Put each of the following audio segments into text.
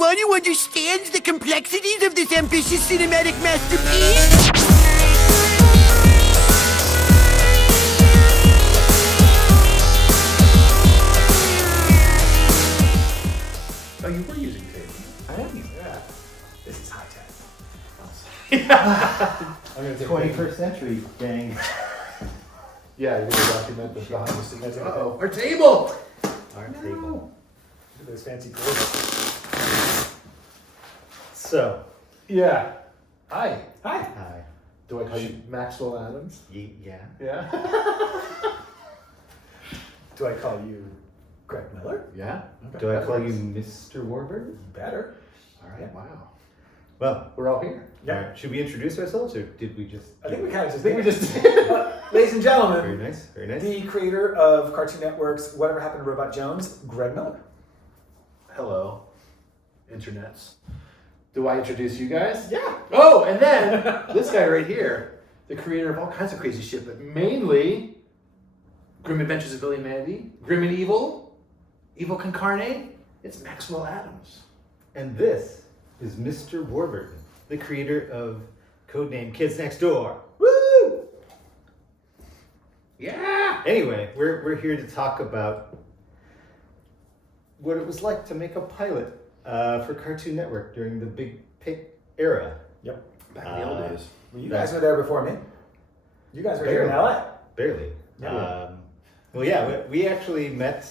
one who understands the complexities of this ambitious cinematic masterpiece? Oh, you were using tape. I am. Yeah. This is high tech. I'm gonna 21st century, gang. Yeah, you're gonna document the behind the scenes. Uh-oh, our table! Our No. table. Look at those fancy clothes. So, Yeah. Hi. hi. Do I call you Maxwell Atoms? Yeah. Yeah. Do I call you Greg Miller? Yeah. Okay, Do I that call you works. Mr. Warburton? Better. All right. Yeah, wow. Well, We're all here. all right. Should we introduce ourselves, or did we just? I think we kind of just. Ladies and Very gentlemen, nice. Very nice. the creator of Cartoon Network's Whatever Happened to Robot Jones, Greg Miller. Hello, internets. Do I introduce you guys? Yeah. Oh, and then this guy right here, the creator of all kinds of crazy shit, but mainly Grim Adventures of Billy Mandy, Grim and Evil, Evil Con Carne. It's Maxwell Atoms. And this is Mr. Warburton, the creator of Codename Kids Next Door. Woo! Yeah. Anyway, we're here to talk about what it was like to make a pilot for Cartoon Network during the Big Pick era. Yep. Back in the old days. Well, you Back- guys were there before me. You guys were here in LA. Barely. Yeah. Well, yeah, we actually met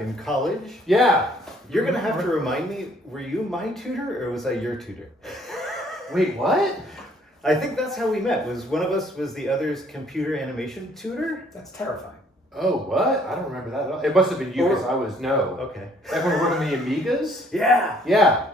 in college. Yeah. You're gonna have to remind me. Were you my tutor or was I your tutor? Wait, what? I think that's how we met. Was one of us was the other's computer animation tutor? That's terrifying. Oh, what? I don't remember that at all. It must have been you because I was no. Okay. Back when we were working the Amigas? Yeah. Yeah.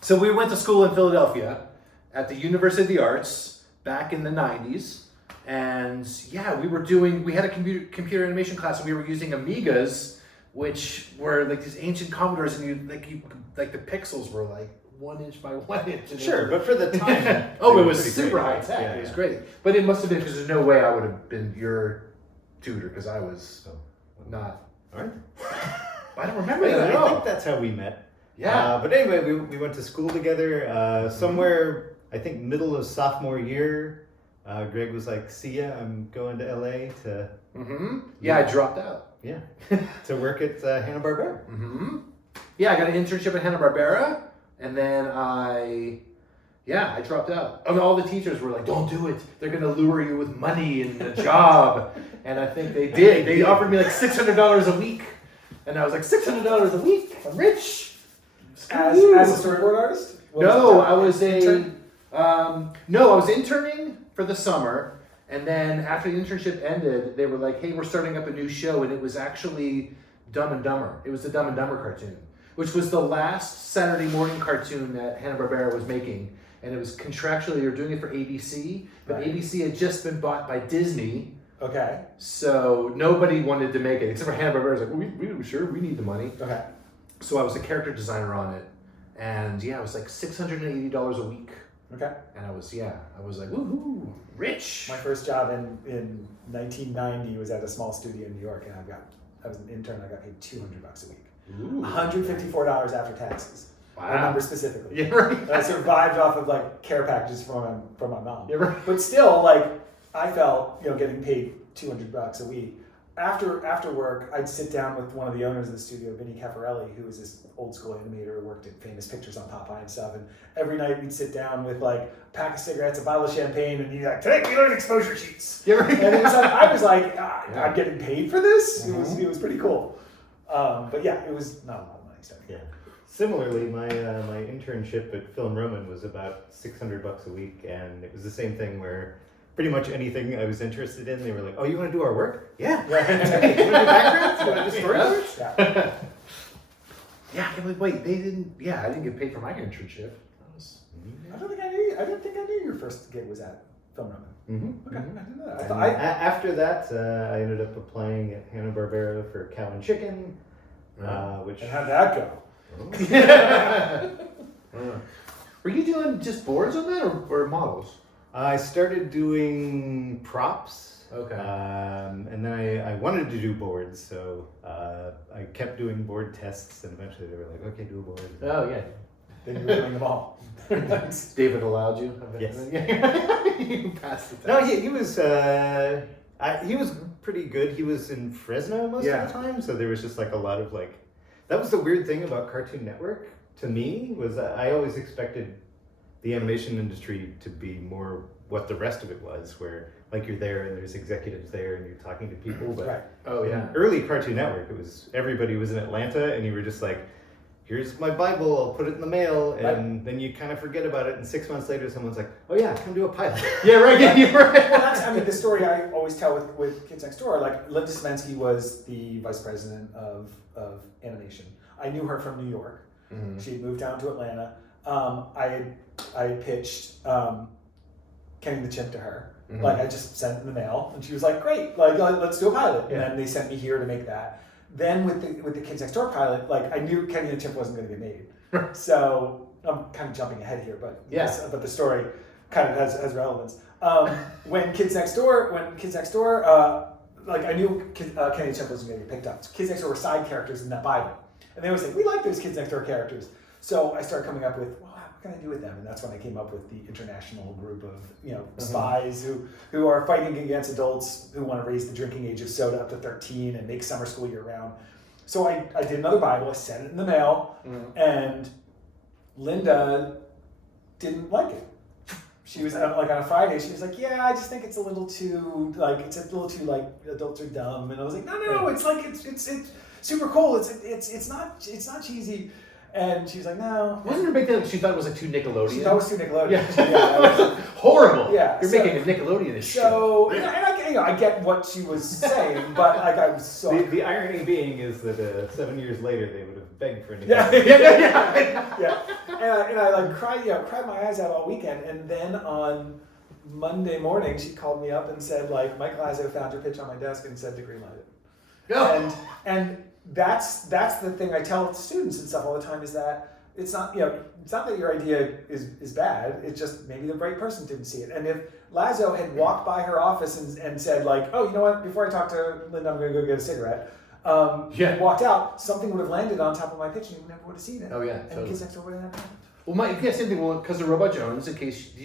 So we went to school in Philadelphia at the University of the Arts back in the 90s. And yeah, we had a computer animation class and we were using Amigas, which were like these ancient Commodores, and like the pixels were like 1 inch by 1 inch. Sure, but for the time. Oh, they it were was pretty super great, high right? tech. Yeah, It was yeah. great. But it must have been because there's no way I would have been your tutor because I was not. All right. I don't remember Anyway, that at I all. think that's how we met. Yeah. But anyway, we went to school together somewhere, I think, middle of sophomore year. Greg was like, see ya, I'm going to LA to... Mm-hmm. Yeah, I dropped out. Yeah, to work at Hanna-Barbera. Mm-hmm. Yeah, I got an internship at Hanna-Barbera, and then I dropped out. I mean, all the teachers were like, don't do it. They're going to lure you with money and a job. And I think they did. They offered me like $600 a week. And I was like, $600 a week? I'm rich. As a storyboard artist? No, I was I was interning for the summer, and then after the internship ended, they were like, "Hey, we're starting up a new show," and it was actually Dumb and Dumber. It was the Dumb and Dumber cartoon, which was the last Saturday morning cartoon that Hanna-Barbera was making, and it was contractually they were doing it for ABC, but Right. ABC had just been bought by Disney, Okay. so nobody wanted to make it except for Hanna-Barbera. Was like, well, we need the money. Okay. So I was a character designer on it, and yeah, it was like $680 a week. Okay. And I was like, woohoo, rich. My first job in 1990 was at a small studio in New York, and I was an intern. I got paid $200 a week. Ooh. $154 after taxes. Wow. I remember specifically. Yeah, right. And I survived off of like care packages from my mom. Yeah, right. But still, like I felt, getting paid $200 a week. After work, I'd sit down with one of the owners of the studio, Vinny Caffarelli, who was this old school animator who worked at Famous Pictures on Popeye and stuff. And every night we'd sit down with like a pack of cigarettes, a bottle of champagne, and he'd be like, "Today we learn exposure sheets." Yeah, right. And it was like, I was like, Yeah. I'm getting paid for this. Mhm. It was pretty cool. But yeah, it was not a lot of money starting. Yeah. Similarly, my internship at Film Roman was about $600 a week, and it was the same thing where pretty much anything I was interested in, they were like, "Oh, you want to do our work? Yeah. You want to do backgrounds? You want to do storyboards?" Yeah. Yeah, I can't believe, wait, they didn't, I didn't get paid for my internship. I don't think I knew. I didn't think I knew your first gig was at Film Roman. Mm-hmm. Okay, I didn't know that. I And thought after that, I ended up applying at Hanna-Barbera for Cow and Chicken, which... And how'd that go? Were you doing just boards on that or models? I started doing props. Okay. And then I wanted to do boards, so I kept doing board tests, and eventually they were like, "Okay, do a board." Oh, yeah. then you were doing them all. David allowed you? Yes. You passed the test. No, he was pretty good. He was in Fresno most of the time, so there was just like a lot of like. That was the weird thing about Cartoon Network to me was that I always expected the animation industry to be more what the rest of it was, where like you're there and there's executives there and you're talking to people. But in early Cartoon Network, it was everybody was in Atlanta and you were just like, here's my Bible, I'll put it in the mail, and then you kind of forget about it, and 6 months later someone's like, oh yeah, come do a pilot. Yeah, right. Yeah, right. Well, that's, I mean, the story I always tell with Kids Next Door, like Linda Smensky was the vice president of animation. I knew her from New York. Mm-hmm. She had moved down to Atlanta. I had pitched Kenny the Chimp to her. Mm-hmm. Like I just sent it in the mail, and she was like, great, like let's do a pilot. Yeah. And then they sent me here to make that. Then with the Kids Next Door pilot, like I knew Kenny the Chimp wasn't going to get made. So I'm kind of jumping ahead here, but but the story kind of has relevance. When Kids Next Door, like I knew Kenny the Chimp wasn't going to get picked up. So Kids Next Door were side characters in that Bible, and they always say we like those Kids Next Door characters. So I started coming up with, well, what can I do with them? And that's when I came up with the international group of spies who are fighting against adults who want to raise the drinking age of soda up to 13 and make summer school year round. So I did another Bible, I sent it in the mail, and Linda didn't like it. She was like on a Friday, she was like, yeah, I just think it's a little too adults are dumb. And I was like, no, it's like it's super cool. It's not cheesy. And she was like, no. Wasn't her big thing? She thought it was like too Nickelodeon. She thought it was too Nickelodeon. Yeah. Horrible. Yeah. You're making a Nickelodeon-ish show. And I get what she was saying, but like I was so. The irony being is that 7 years later they would have begged for a Nickelodeon. Yeah. And I like cried my eyes out all weekend, and then on Monday morning she called me up and said like, Mike Lazo found your pitch on my desk and said to greenlight it. And that's the thing I tell students and stuff all the time is that it's not that your idea is bad, it's just maybe the right person didn't see it. And if Lazo had walked by her office and said like, oh, you know what, before I talk to Linda, I'm going to go get a cigarette, and walked out, something would have landed on top of my pitch and you never would have seen it. Oh yeah, and totally. Kids Next Door would have happened. Well, same thing. Because of Robot Jones. In case do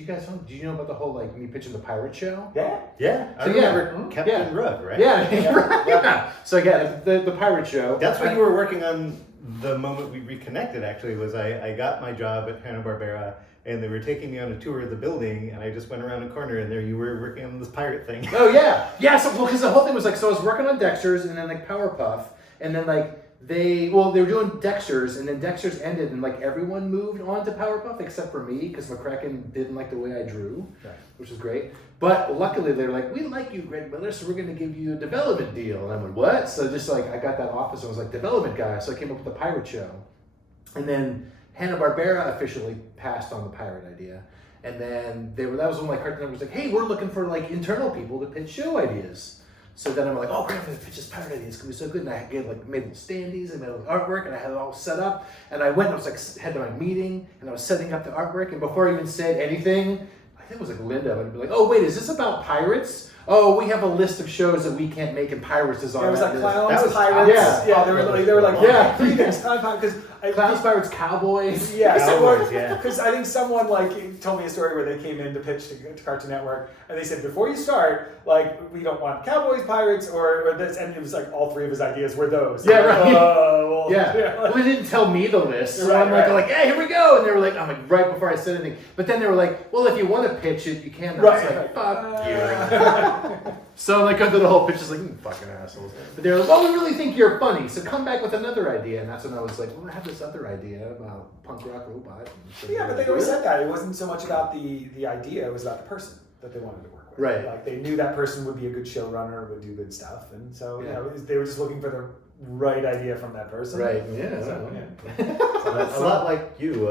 you know about the whole like me pitching the pirate show? Yeah. So I remember Captain Rug, right? Yeah. So yeah, the pirate show. That's what you were working on the moment we reconnected. Actually, was I got my job at Hanna-Barbera, and they were taking me on a tour of the building, and I just went around a corner, and there you were working on this pirate thing. Oh yeah. So because the whole thing was like, so I was working on Dexter's, and then like Powerpuff, and then like. They were doing Dexter's, and then Dexter's ended, and like everyone moved on to Powerpuff except for me because McCracken didn't like the way I drew, which was great. But luckily they were like, we like you, Greg Miller, so we're going to give you a development deal. And I went, what? So just like I got that office, and I was like, development guy. So I came up with the pirate show, and then Hanna-Barbera officially passed on the pirate idea, and then that was when like Cartoon Network was like, hey, we're looking for like internal people to pitch show ideas. So then I'm like, oh, great, I'm going to pitch this pirate idea. It's going to be so good. And I made little standees, and made little artwork, and I had it all set up. And I went and I was like, had my meeting, and I was setting up the artwork. And before I even said anything, I think it was like Linda, I'd be like, oh, wait, is this about pirates? Oh, we have a list of shows that we can't make, and pirates is on that. It was like list. clowns, pirates. Yeah, they were like three things. Clowns, pirates, cowboys. Yeah, cowboys, because I think someone like told me a story where they came in to pitch to Cartoon Network, and they said before you start, like we don't want cowboys, pirates, or this, and it was like all three of his ideas were those. Yeah, right. Well, Well, they didn't tell me the list, so I'm like, hey, here we go, and they were like, I'm like right before I said anything, but then they were like, well, if you want to pitch it, you can. And I was like, fuck you. So like under the whole pitch is like, you fucking assholes. But they were like, well, we really think you're funny, so come back with another idea. And that's when I was like, well, I have this other idea about punk rock robot. So yeah, but they always said that. It wasn't so much about the idea, it was about the person that they wanted to work with. Right. Like they knew that person would be a good showrunner, would do good stuff. And so they were just looking for the right idea from that person. Right, yeah. So, So that's a lot like you.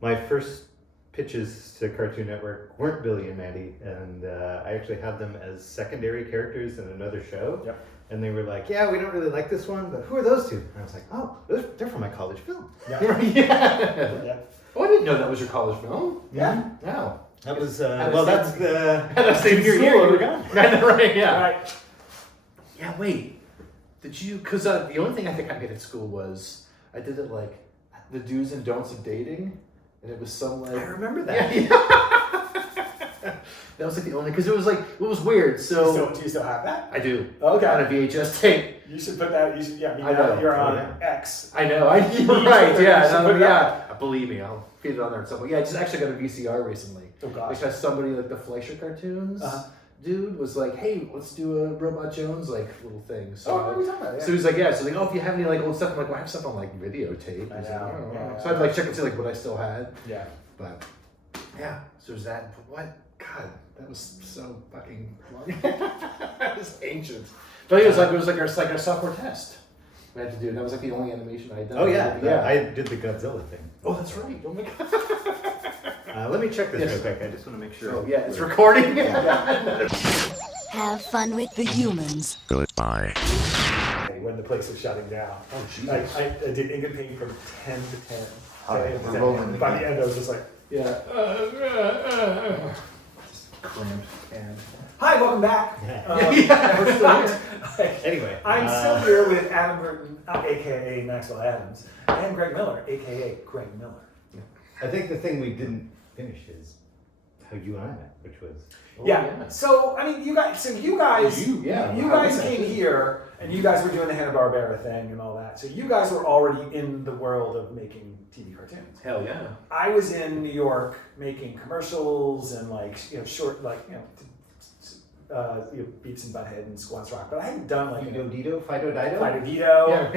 My first pitches to Cartoon Network weren't Billy and Mandy, and I actually had them as secondary characters in another show. Yep. And they were like, yeah, we don't really like this one, but who are those two? And I was like, oh, they're from my college film. Yeah. Oh, I didn't know that was your college film. Yeah. Wow. That was, that's the senior year. You were gone. Right, yeah. Right. Yeah, wait. Did you, because the only thing I think I did at school was, I did it like, the do's and don'ts of dating, and it was some like. I remember that. Yeah. That was like the only because it was like it was weird. So Do you still have that? I do. Okay. On a VHS tape. You should put that. You should, yeah, I know. You're on Yeah. X. I know. You're should right. put- Yeah. you should No, put it yeah. Believe me, I'll feed it on there at some point. Yeah, I just actually got a VCR recently. Oh gosh. Because somebody like the Fleischer cartoons dude was like, hey, let's do a Robot Jones like little thing. So, What are we talking about? Yeah. so he's like, yeah. So like, oh, if you have any like old stuff, I'm like, well, I have stuff on like videotape. I He's know, like, oh. yeah. So I'd like check and see like what I still had. Yeah. But yeah, so there's that. But what? God, that was so fucking long. It was ancient. But it was like our sophomore test. We had to do. That was like the only animation I had done. Oh yeah, yeah. I did the Godzilla thing. Oh, that's right. Oh my god. Let me check this Yes. real quick. I just want to make sure. Oh yeah, it's recording. Have fun with the humans. Goodbye. When the place was shutting down. Oh Jesus. Like I did Ingot Pain from 10 to 10. All right, 10 to we're 10. rolling. And by the end, I was just like, Yeah. Just cramped and. "Hi, welcome back." Yeah. We're still here. Anyway, I'm still here with Adam Burton, aka Maxwell Atoms, and Greg Miller, aka Greg Miller. I think the thing we didn't finish is how you and I met, which was Yeah. So I mean, you guys You, yeah. you How guys was that? came here, and you guys were doing the Hanna-Barbera thing and all that. So you guys were already in the world of making TV cartoons. Hell yeah. I was in New York making commercials and short Beavis and Butthead and Squaw's Rock, but I hadn't done like Fido Dido, Fido Dido. Fido Dido. Yeah.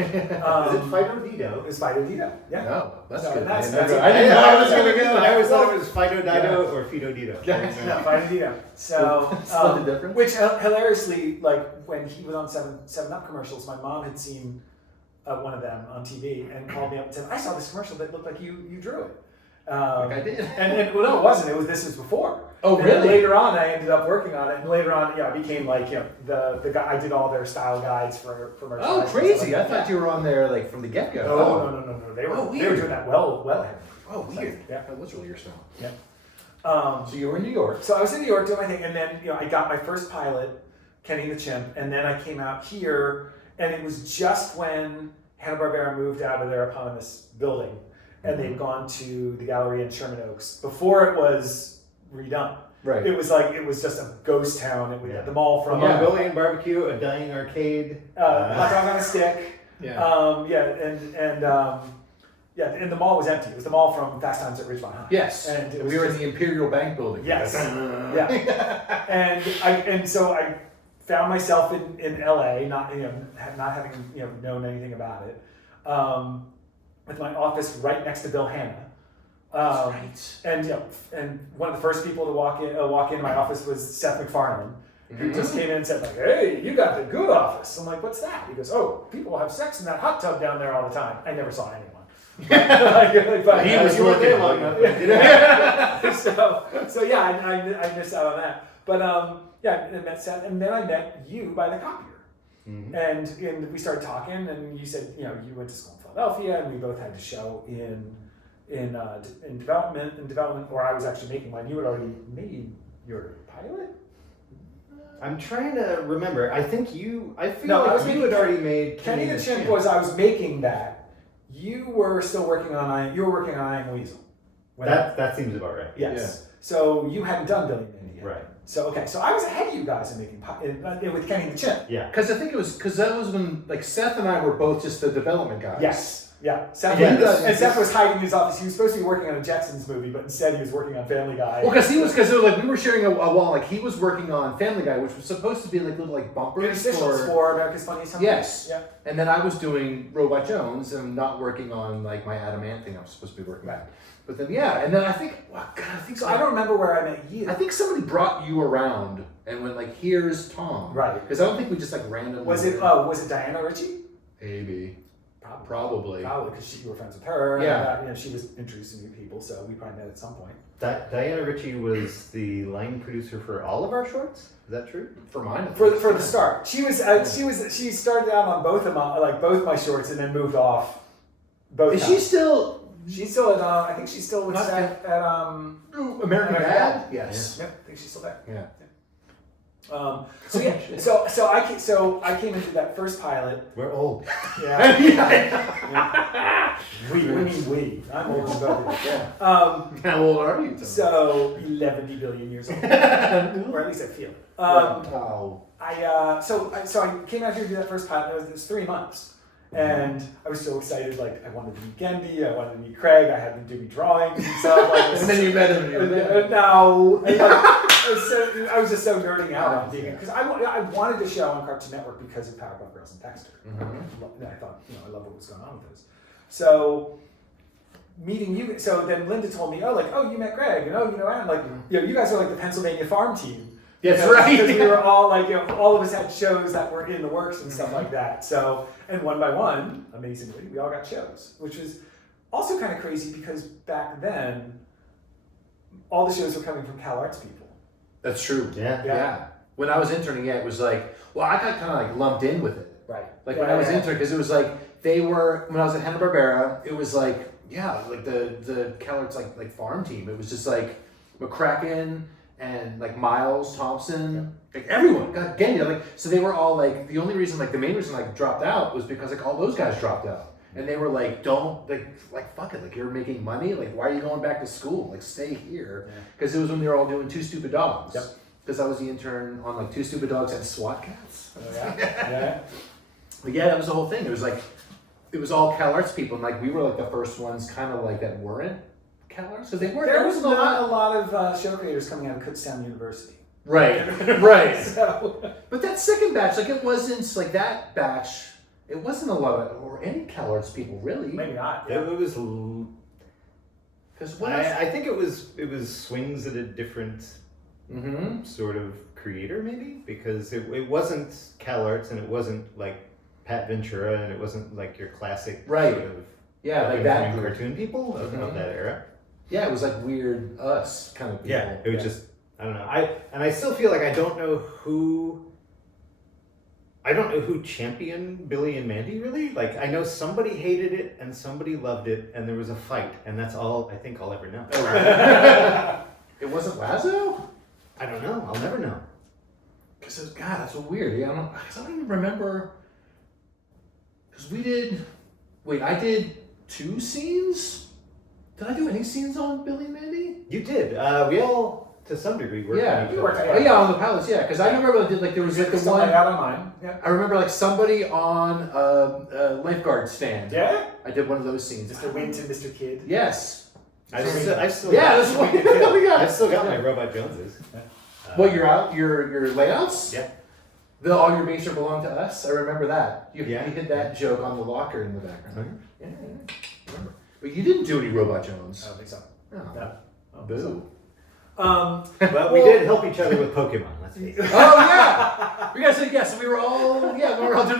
Is it Fido Dido? It was Fido Dido. Yeah. No, that's So good. that's- I that's- didn't know I was gonna go. I always thought it was Fido Dido or Fido Dido. No, Fido Dido. So, Split the difference? which hilariously, like when he was on Seven Up commercials, my mom had seen one of them on TV and called me up and said, "I saw this commercial that looked like you drew it." Like I did. And well, no, it wasn't. This was before. Oh, And then really? later on, I ended up working on it, and later on, I became like the guy. I did all their style guides for merchandise. Oh, and crazy! stuff I like thought that. you were on there like from the get go. No. They were weird. doing that well ahead. Oh, weird. Yeah. That was really your style. Yeah. So you were in New York. So I was in New York doing my thing, and then I got my first pilot, Kenny the Chimp, and then I came out here, and it was just when Hanna-Barbera moved out of their eponymous building, and they'd gone to the gallery in Sherman Oaks before it was redone. Right. It was just a ghost town. It was Yeah. the mall A from Mongolian barbecue, a dying arcade. hot dog on a stick. Yeah. And the mall was empty. It was the mall from Fast Times at Ridgemont High. Yes. And it was we were just- in the Imperial Bank building. Yes. Yeah. and so I found myself in LA, not having known anything about it, with my office right next to Bill Hanna. Right. And and one of the first people to walk in my office was Seth MacFarlane, who just came in and said like, "Hey, you got the good office." I'm like, "What's that?" He goes, "Oh, people have sex in that hot tub down there all the time." I never saw anyone. But He was you weren't there looking. long enough. so yeah, I missed out on that. But I met Seth, and then I met you by the copier, and we started talking, and you said you went to school in Philadelphia, and we both had to show in development, or I was actually making one. You had already made your pilot. I'm trying to remember. I think I feel No, I like was you making had already made Kenny the Chimp was I was making that. You were still working on I Am Weasel. That seems about right. Yes. So you hadn't done Billy Mandy yet. Right. So so I was ahead of you guys in making with Kenny the Chimp. Yeah. Because I think it was that was when like Seth and I were both just the development guys. Yes. Yeah. Seth, Yeah, and Seth was hiding in his office. He was supposed to be working on a Jetsons movie, but instead he was working on Family Guy. Well, because it was like we were sharing a wall. Like he was working on Family Guy, which was supposed to be like little like bumpers Interstitials for America's Funniest Home Yes. Videos. Yeah. And then I was doing Robot Jones and not working on like my Adamant thing I was supposed to be working on. But then and then I think So I don't remember where I met you. I think somebody brought you around and went like, "Here's Tom." Right. Because I don't think we just like randomly. Was it Diana Ritchie? Maybe. Probably because you were friends with her. Yeah. And, she was introducing new people, so we probably met at some point. Diana Ritchie was the line producer for all of our shorts. Is that true? For mine. For the start, she started out on both of my shorts and then moved off. Both. Is times. she still She's still at. I think she's still with Not Seth at. American Dad? Yes. Yep. I think she's still there. Yeah. So I came into that first pilot. We're old. Yeah. We mean. I'm old as well. Yeah. Um, How old are you? Tony? so 11 billion years old, or at least I feel. Oh. So I came out here to do that first pilot. It was 3 months. And I was so excited, like I wanted to meet Gendy, I wanted to meet Craig, I had them do me drawings and stuff. Like, And then you met him and you were there. No, I was just so nerding out on being because I wanted to show on Cartoon Network because of Powerpuff Girls and Dexter. And I thought, I love what was going on with those. So meeting you, so then Linda told me, you met Greg, and Adam, like, you guys are like the Pennsylvania farm team. That's right. Because we were all like, all of us had shows that were in the works and stuff like that. So, and one by one, amazingly, we all got shows, which was also kind of crazy because back then, all the shows were coming from Cal Arts people. That's true. Yeah. When I was interning, it was like, I got kind of like lumped in with it. Right. Like when I was interning, because it was like, they were, when I was at Hanna-Barbera, it was like, like the Cal Arts like farm team. It was just like McCracken and like Miles Thompson, like everyone got Gendy. Like, so they were all like, the only reason, like the main reason I dropped out was because like all those guys dropped out. And they were like, don't, like fuck it, like you're making money, like why are you going back to school? Like stay here. Because it was when they were all doing Two Stupid Dogs. Yep. Because I was the intern on like Two Stupid Dogs and SWAT Cats. Oh, yeah. But yeah, that was the whole thing. It was like, it was all Cal Arts people, and like we were like the first ones kind of like that weren't Cal Arts, because they weren't. There was not a lot of show creators coming out of Kutztown University. Right. So. But that second batch, like it wasn't like that batch. It wasn't a lot of or any Cal Arts people really. Maybe not. It was. Because I think it was swings at a different sort of creator maybe, because it wasn't Cal Arts and it wasn't like Pat Ventura and it wasn't like your classic sort of like that cartoon people of that era. Yeah, it was like weird us kind of people. Yeah, it was just I don't know. I still feel like I don't know who championed Billy and Mandy really. Like I know somebody hated it and somebody loved it and there was a fight and that's all I think I'll ever know. It wasn't Lazo? I don't know. I'll never know. Because God, that's so weird. Yeah, I don't even remember. Because I did 2 scenes? Did I do any scenes on Billy and Mandy? You did. We all, to some degree, worked on each other. Oh, yeah, on the pilots, yeah. Because I remember there was like the one. out on mine. Yeah. I remember like somebody on a lifeguard stand. Yeah? I did one of those scenes. Mr. Winton, Mr. Kid. Yes. I've still that's what we got. I've still got my Robot Joneses. Well, your layouts? Yeah. All your mates belong to us. I remember that. You Yeah. hit that joke on the locker in the background. Yeah. Remember. But you didn't do any Robot Jones. I don't think so. Oh. No. Boo. But we did help each other with Pokemon. Let's face it. Oh yeah, we gotta say yes. So we were all doing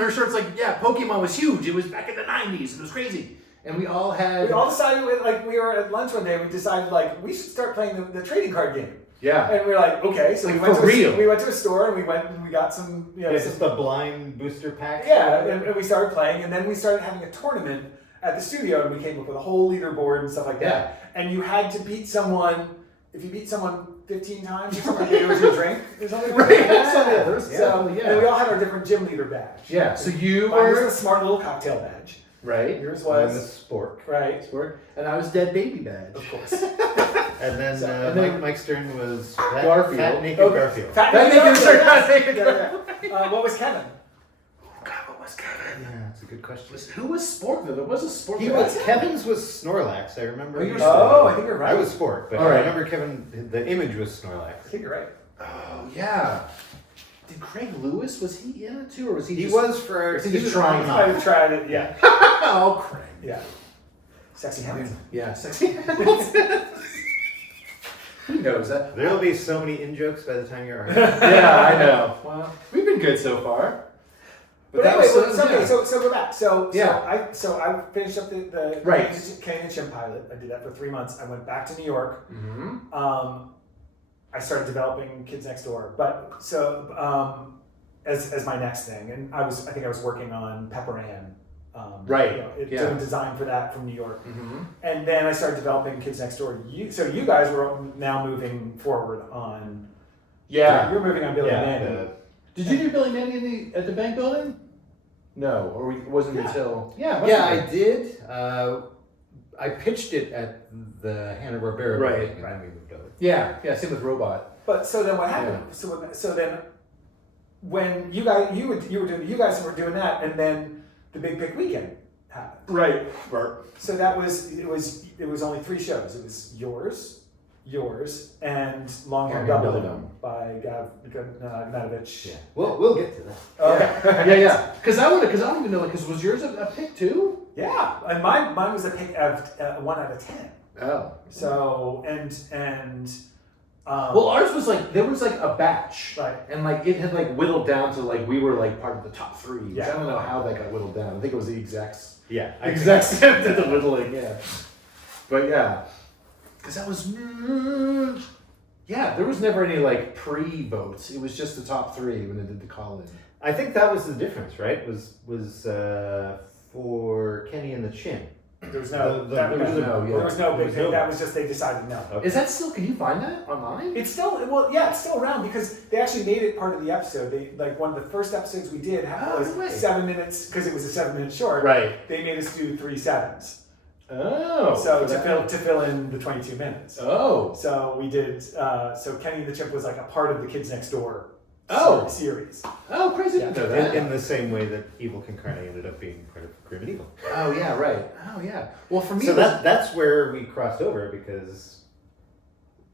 our shirts like Pokemon was huge. It was back in the '90s. It was crazy, and we all had. We all decided we were at lunch one day. We decided we should start playing the trading card game. Yeah. And we were like, okay, so like we went to a store and we got some Just the blind booster pack. Yeah, and we started playing, and then we started having a tournament at the studio, and we came up with a whole leaderboard and stuff like that. And you had to beat someone. If you beat someone 15 times or something, it was your drink or something. Right. And we all had our different gym leader badge. Yeah. So you Mine was were a smart little cocktail badge. right. Yours Mine was was Spork. right. Sport. And I was Dead Baby Badge. Of course. And then, and then Mike Stern was Garfield. Fat Naked Okay. Garfield. Fat That Naked naked Garfield, Garfield. yes. Yeah. What was Kevin? God, what was Kevin? Yeah, that's a good question. Who was Spork though? There was a Spork. He was Kevin's was Snorlax. I remember. Oh, you were Oh, I think you're right. I was Spork, but All right. I remember Kevin. The image was Snorlax. I think you're right. Oh yeah. Did Craig Lewis, was he in it too, or was he? He just, was for. was he he just was trying on not? I and off. tried it. Yeah. Oh, Craig. Yeah. Sexy Hamilton. Yeah, sexy Hamilton. Who knows that? There'll be so many in jokes by the time you're already. Yeah, I know. Well, we've been good so far. But anyway, so go back. So Yeah. I finished up the Right. Kane and Chim pilot. I did that for 3 months. I went back to New York. Mm-hmm. I started developing Kids Next Door, but as my next thing, and I think I was working on Pepper Ann. Right. Doing design for that from New York, Mm-hmm. and then I started developing Kids Next Door. So you guys were now moving forward on Yeah. You're moving on Billy Mandy. Did you do Billy Mandy at the bank building? No, or it wasn't until. Yeah, I did. I pitched it at the Hanna-Barbera Right. building, and then we moved over. Yeah, same with Robot. But so then what happened? So then when you guys were doing that, and then the Big Pick Weekend happened. Right. So it was only 3 shows. It was yours, and Longhorn Double by Animatics. Yeah. We'll get to that. Okay. Yeah. Because I don't even know. Because was yours a pick too? Yeah, and mine was a pick of 1 out of 10. Oh. So Well, ours was there was a batch, Right. And it had whittled down to we were part of the top 3. Which Yeah. I don't know how that got whittled down. I think it was the execs. Yeah. Execs did the whittling. Yeah. But yeah, because that was there was never any pre-votes. It was just the top 3 when they did the call-in. I think that was the difference, right? Was for Kenny and the Chin. There was no big thing. That was just they decided no. Okay. Is that still? Can you find that online? It's still it's still around because they actually made it part of the episode. They one of the first episodes we did was 7 minutes because it was a 7-minute short. Right. They made us do 3 sevens. Oh. So to fill in the 22 minutes. Oh. So we did. So Kenny and the Chimp was a part of the Kids Next Door. Series. Oh, crazy! I didn't know that. In the same way that Evil Concarne ended up being part of Grim and Evil. Oh yeah, right. Oh yeah. Well, for me, so that's where we crossed over because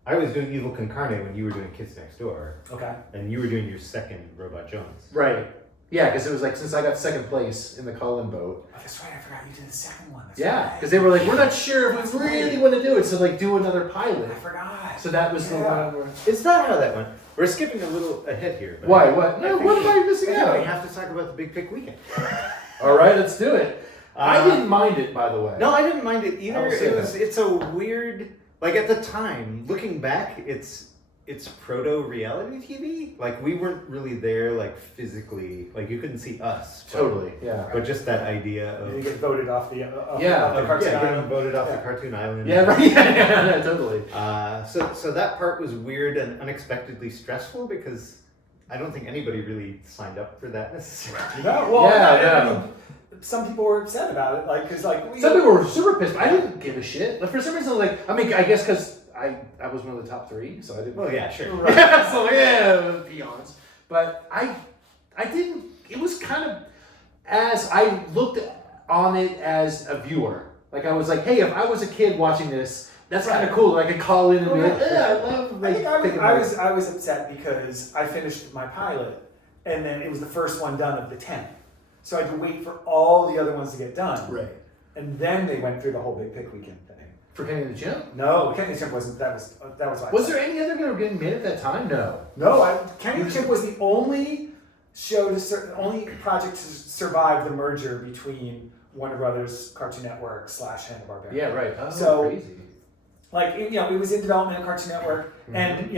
I was doing Evil Concarne when you were doing Kids Next Door. Okay. And you were doing your second Robot Jones. Right. Yeah, because it was since I got second place in the call-in vote. Oh, that's right. I forgot you did the second one. Yeah, because they were we're not sure if we really want to do it, so do another pilot. I forgot. So that was the one where. Is that how that went? We're skipping a little ahead here. But Why? What? No, what am I missing out? We have to talk about the Big Pick Weekend. All right, let's do it. I didn't mind it, by the way. No, I didn't mind it either. It's It's a weird, at the time, looking back, it's proto reality TV. We weren't really there physically. You couldn't see us. Totally. Yeah. But just that idea of You get voted off the cartoon island. getting voted off the cartoon island. Yeah. Right. Yeah. Totally. So that part was weird and unexpectedly stressful because I don't think anybody really signed up for that necessarily. No. Well, I mean, some people were upset about it, because some people were super pissed. But I didn't give a shit. For some reason, I guess because I was one of the top 3, so I didn't. Well, yeah, sure. Right. So yeah, peons. But I didn't. It was kind of as I looked on it as a viewer. I was hey, if I was a kid watching this, that's kind of cool. I could call in and be I love. I was upset because I finished my pilot, and then it was the first one done of the 10, so I had to wait for all the other ones to get done. Right. And then they went through the whole Big Pick Weekend thing. For Kenny and the Chimp? No, Kenny and the Chimp wasn't. That was. Was there any other that were getting made at that time? No. No, Kenny and the Chimp was the only only project to survive the merger between Warner Brothers, Cartoon Network / Hanna-Barbera. Yeah, right. Oh, So, crazy. It was in development at Cartoon Network, and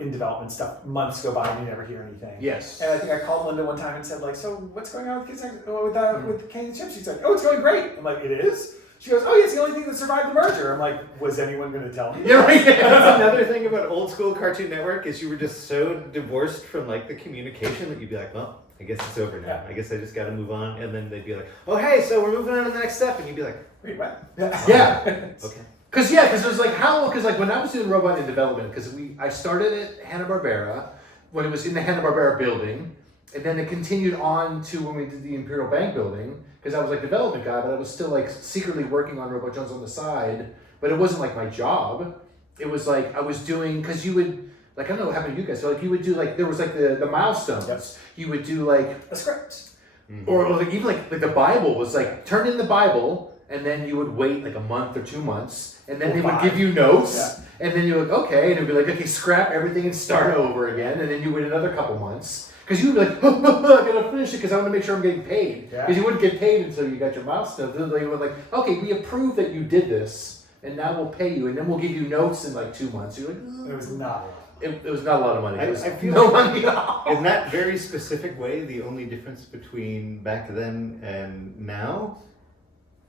in development stuff. Months go by and you never hear anything. Yes. And I think I called Linda one time and said so what's going on with Kids with Kenny and the Chimp? She's like, oh, it's going great. I'm like, it is. She goes, oh, yeah, it's the only thing that survived the merger. I'm like, was anyone going to tell me? Yeah, right. That's another thing about old school Cartoon Network is you were just so divorced from the communication that you'd be like, well, I guess it's over now. Yeah. I guess I just got to move on. And then they'd be like, oh, hey, so we're moving on to the next step. And you'd be like, Wait, what? Yeah. okay. Because it was how long? Because when I was doing Robot in development, I started at Hanna-Barbera when it was in the Hanna-Barbera building, and then it continued on to when we did the Imperial Bank building. Because I was development guy, but I was still secretly working on Robot Jones on the side. But it wasn't my job. It was I was doing because you would I don't know what happened to you guys. So you would do there was the milestones. Yep. You would do A script. Mm-hmm. Or even the Bible was turn in the Bible. And then you would wait a month or 2 months, and then they would give you notes, and then you would okay, and it'd be okay, scrap everything and start over again, and then you wait another couple months because you would be I gotta finish it because I want to make sure I'm getting paid because you wouldn't get paid until you got your milestone. Then they were okay, we approve that you did this, and now we'll pay you, and then we'll give you notes in 2 months. You're It was not. It was not a lot of money. It was I feel no money at all. In that very specific way, the only difference between back then and now.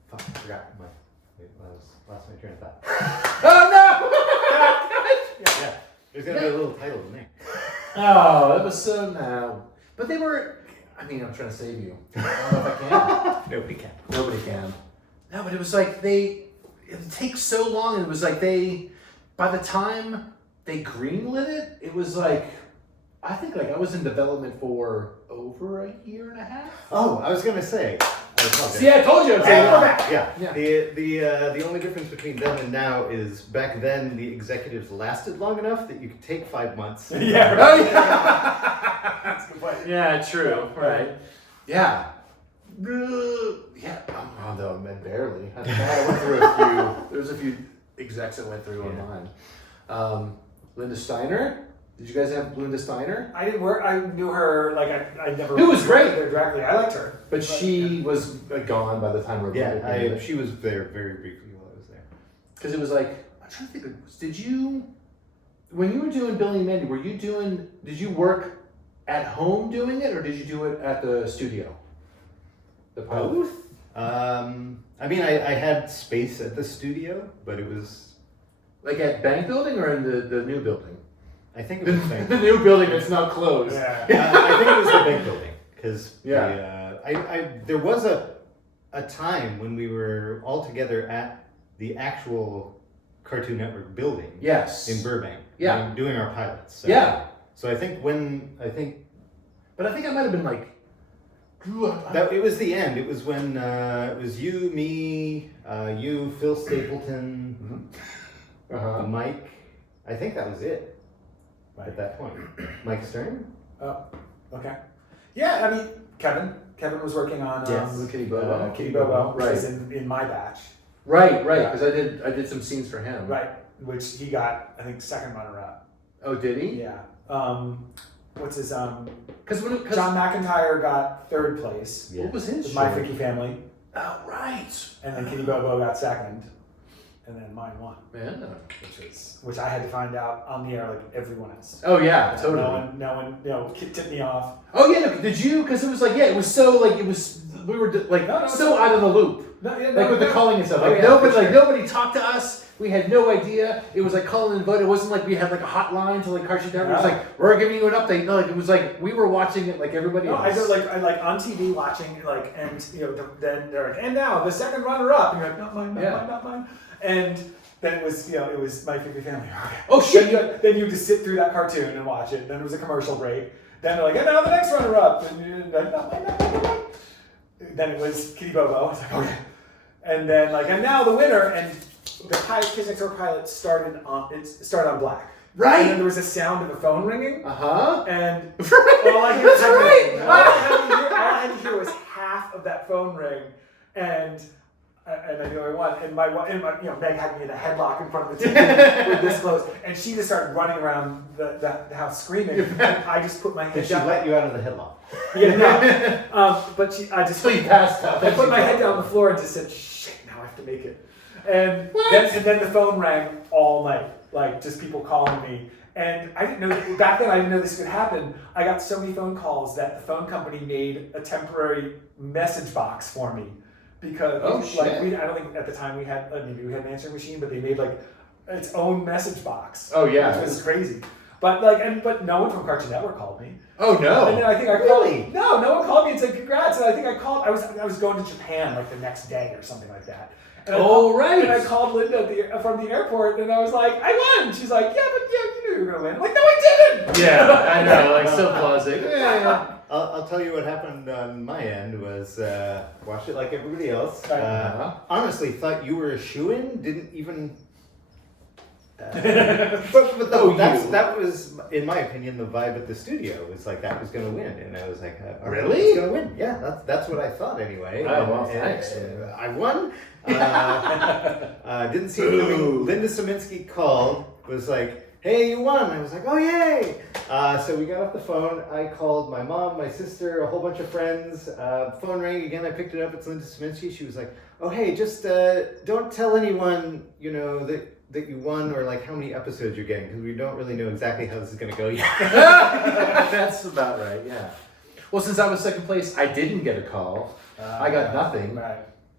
Fuck, I forgot lost my train of thought. Oh no! Yeah, there's gonna be a little title in there. Oh, that was so no. But they were. I mean, I'm trying to save you. I don't know if I can. Nobody can. Nobody can. No, but it was like it takes so long. It was like by the time they greenlit it, it was like, I think like I was in development for over a year and a half. Oh, I was gonna say. See, I told you. Yeah. Yeah. The only difference between then and now is back then the executives lasted long enough that you could take 5 months. Yeah, right. That's a good point. Yeah, true. Right. Yeah. Yeah. Although I barely. I went through a few. There was a few execs that went through on mine. Linda Steiner. Did you guys have Linda Steiner? I didn't work. I knew her. Like I never. Who was great. worked with her directly. I liked her, But she was gone by the time we were She was there very briefly while I was there. Because it was like, I'm trying to think, did you, when you were doing Billy Mandy, did you work at home doing it, or did you do it at the studio? The pilot? Both? I mean, I had space at the studio, but it was... Like at Bank Building or in the new building? I think it was the bank. The new building that's now closed. Yeah. I think it was the bank building, because Yeah. there was a time when we were all together at the actual Cartoon Network building. Yes. In Burbank. Yeah. Doing our pilots. So, Yeah. So I think But I think I might have been like, that it was the end. It was when it was you, me, you, Phil Stapleton, Mike. I think that was it. At that point, Mike Stern. Oh, okay. Yeah, I mean Kevin. Kevin was working on Kitty Bobo. Kitty Bobo, which Right. was in my batch. Right, Yeah. because I did some scenes for him. Right, which he got, I think, second runner-up. Oh, did he? Yeah. What's his Because John McIntyre got third place. Yeah. What was his With My show? Freaky Family, Oh, right. and then Kitty Bobo got second, and then mine won, Yeah. which I had to find out on the air like everyone else. Oh yeah, totally. No one, tipped me off. Oh yeah, no, did you? Because it was like, yeah, it was so like we were like No, so out of the loop, like with the calling and stuff. Like nobody talked to us. We had no idea. It was like call and vote. It wasn't like we had like a hotline to like Cartoon Network. It was like we're giving you an update. No, like it was like we were watching it like everybody else. I like on TV watching like, and then they're like, and now the second runner up, and you're like, not mine, not mine. And then it was My Freaky Family. Oh shit! Then you just sit through that cartoon and watch it. Then there was a commercial break. Then they're like, and now the next runner up, and you're like, not mine. Then it was Kitty Bobo. I was like, okay. And then and now the winner, and the Kids Next Door pilot started on black. Right. And then there was a sound of a phone ringing. And all I That's right. all I had to hear was half of that phone ring, and I knew I won. And my Meg had me in a headlock in front of the TV with this close, and she just started running around the house screaming. And I just put my head Did she down. let you out of the headlock? Yeah, no. But I just So you passed out. I put my head down on the floor and just said, "Shit, now I have to make it." And then the phone rang all night, like just people calling me. And I didn't know back then. I didn't know this could happen. I got so many phone calls that the phone company made a temporary message box for me because I don't think at the time we had maybe we had an answering machine, but they made like its own message box. Oh yeah, which was crazy. But but no one from Cartoon Network called me. Oh no! And then I think I called. No one called me and said congrats. And I think I called. I was going to Japan like the next day or something like that. And I called Linda from the airport, and I was like, I won. She's like, yeah, but you knew you were gonna win. I'm like, no, I didn't. Yeah, I know, like so classic. Yeah. I'll tell you what happened on my end was watched it like everybody else. Honestly, thought you were a shoo-in. Didn't even. But that was, in my opinion, the vibe at the studio. It was like that was going to win, and I was like, really? It's going to win? Yeah, that's what I thought anyway. Oh, well, thanks. I won. Didn't see it coming. Linda Saminsky called. Was like, hey, you won. I was like, oh yay! So we got off the phone. I called my mom, my sister, a whole bunch of friends. Phone rang again. I picked it up. It's Linda Saminsky. She was like, oh hey, just don't tell anyone, that you won or like how many episodes you're getting, because we don't really know exactly how this is going to go yet. That's about right, yeah. Well, since I was second place, I didn't get a call. I got nothing. Right.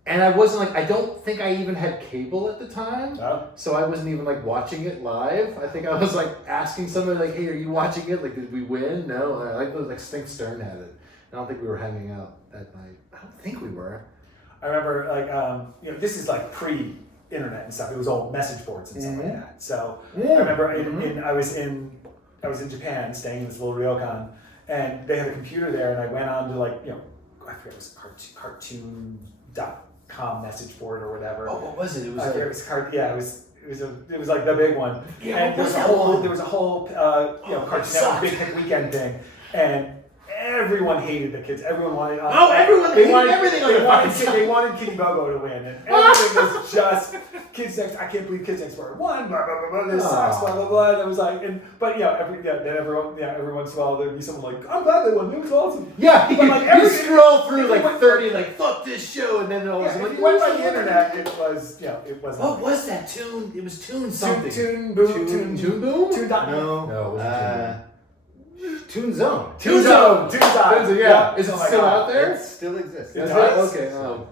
And I wasn't like, I don't think I even had cable at the time. Oh. So I wasn't even like watching it live. I think I was like asking somebody like, hey, are you watching it? Like, did we win? No. Like Stink Stern had it. I don't think we were hanging out that night. I don't think we were. I remember like this is like pre-internet and stuff. It was old message boards and stuff like that. So I remember I was in Japan staying in this little ryokan, and they had a computer there, and I went on to like I forget, it was cartoon.com message board or whatever. Oh, what was it? It was it was like the big one. Yeah, and there was a whole Cartoon Network Big Hit Weekend thing, and everyone hated the kids. Everyone wanted. Everyone hated everything. They wanted Kitty Bobo to win, and everything was just Kids Next. I can't believe Kids Next Door won. Blah blah blah blah. This sucks. Blah blah blah. And it was like, every once in a while there'd be someone like, I'm glad they won. It was awesome. Yeah, but like you scroll through like 30, like fuck this show, and then all of a sudden, if you went by the internet, it was it was. What was that tune? It was Tune something. Toon Boom. Toon Boom. No, it wasn't Toon Zone. Toon Zone. Yeah. Is it still out there? It still exists. Does does? it? Okay. Oh,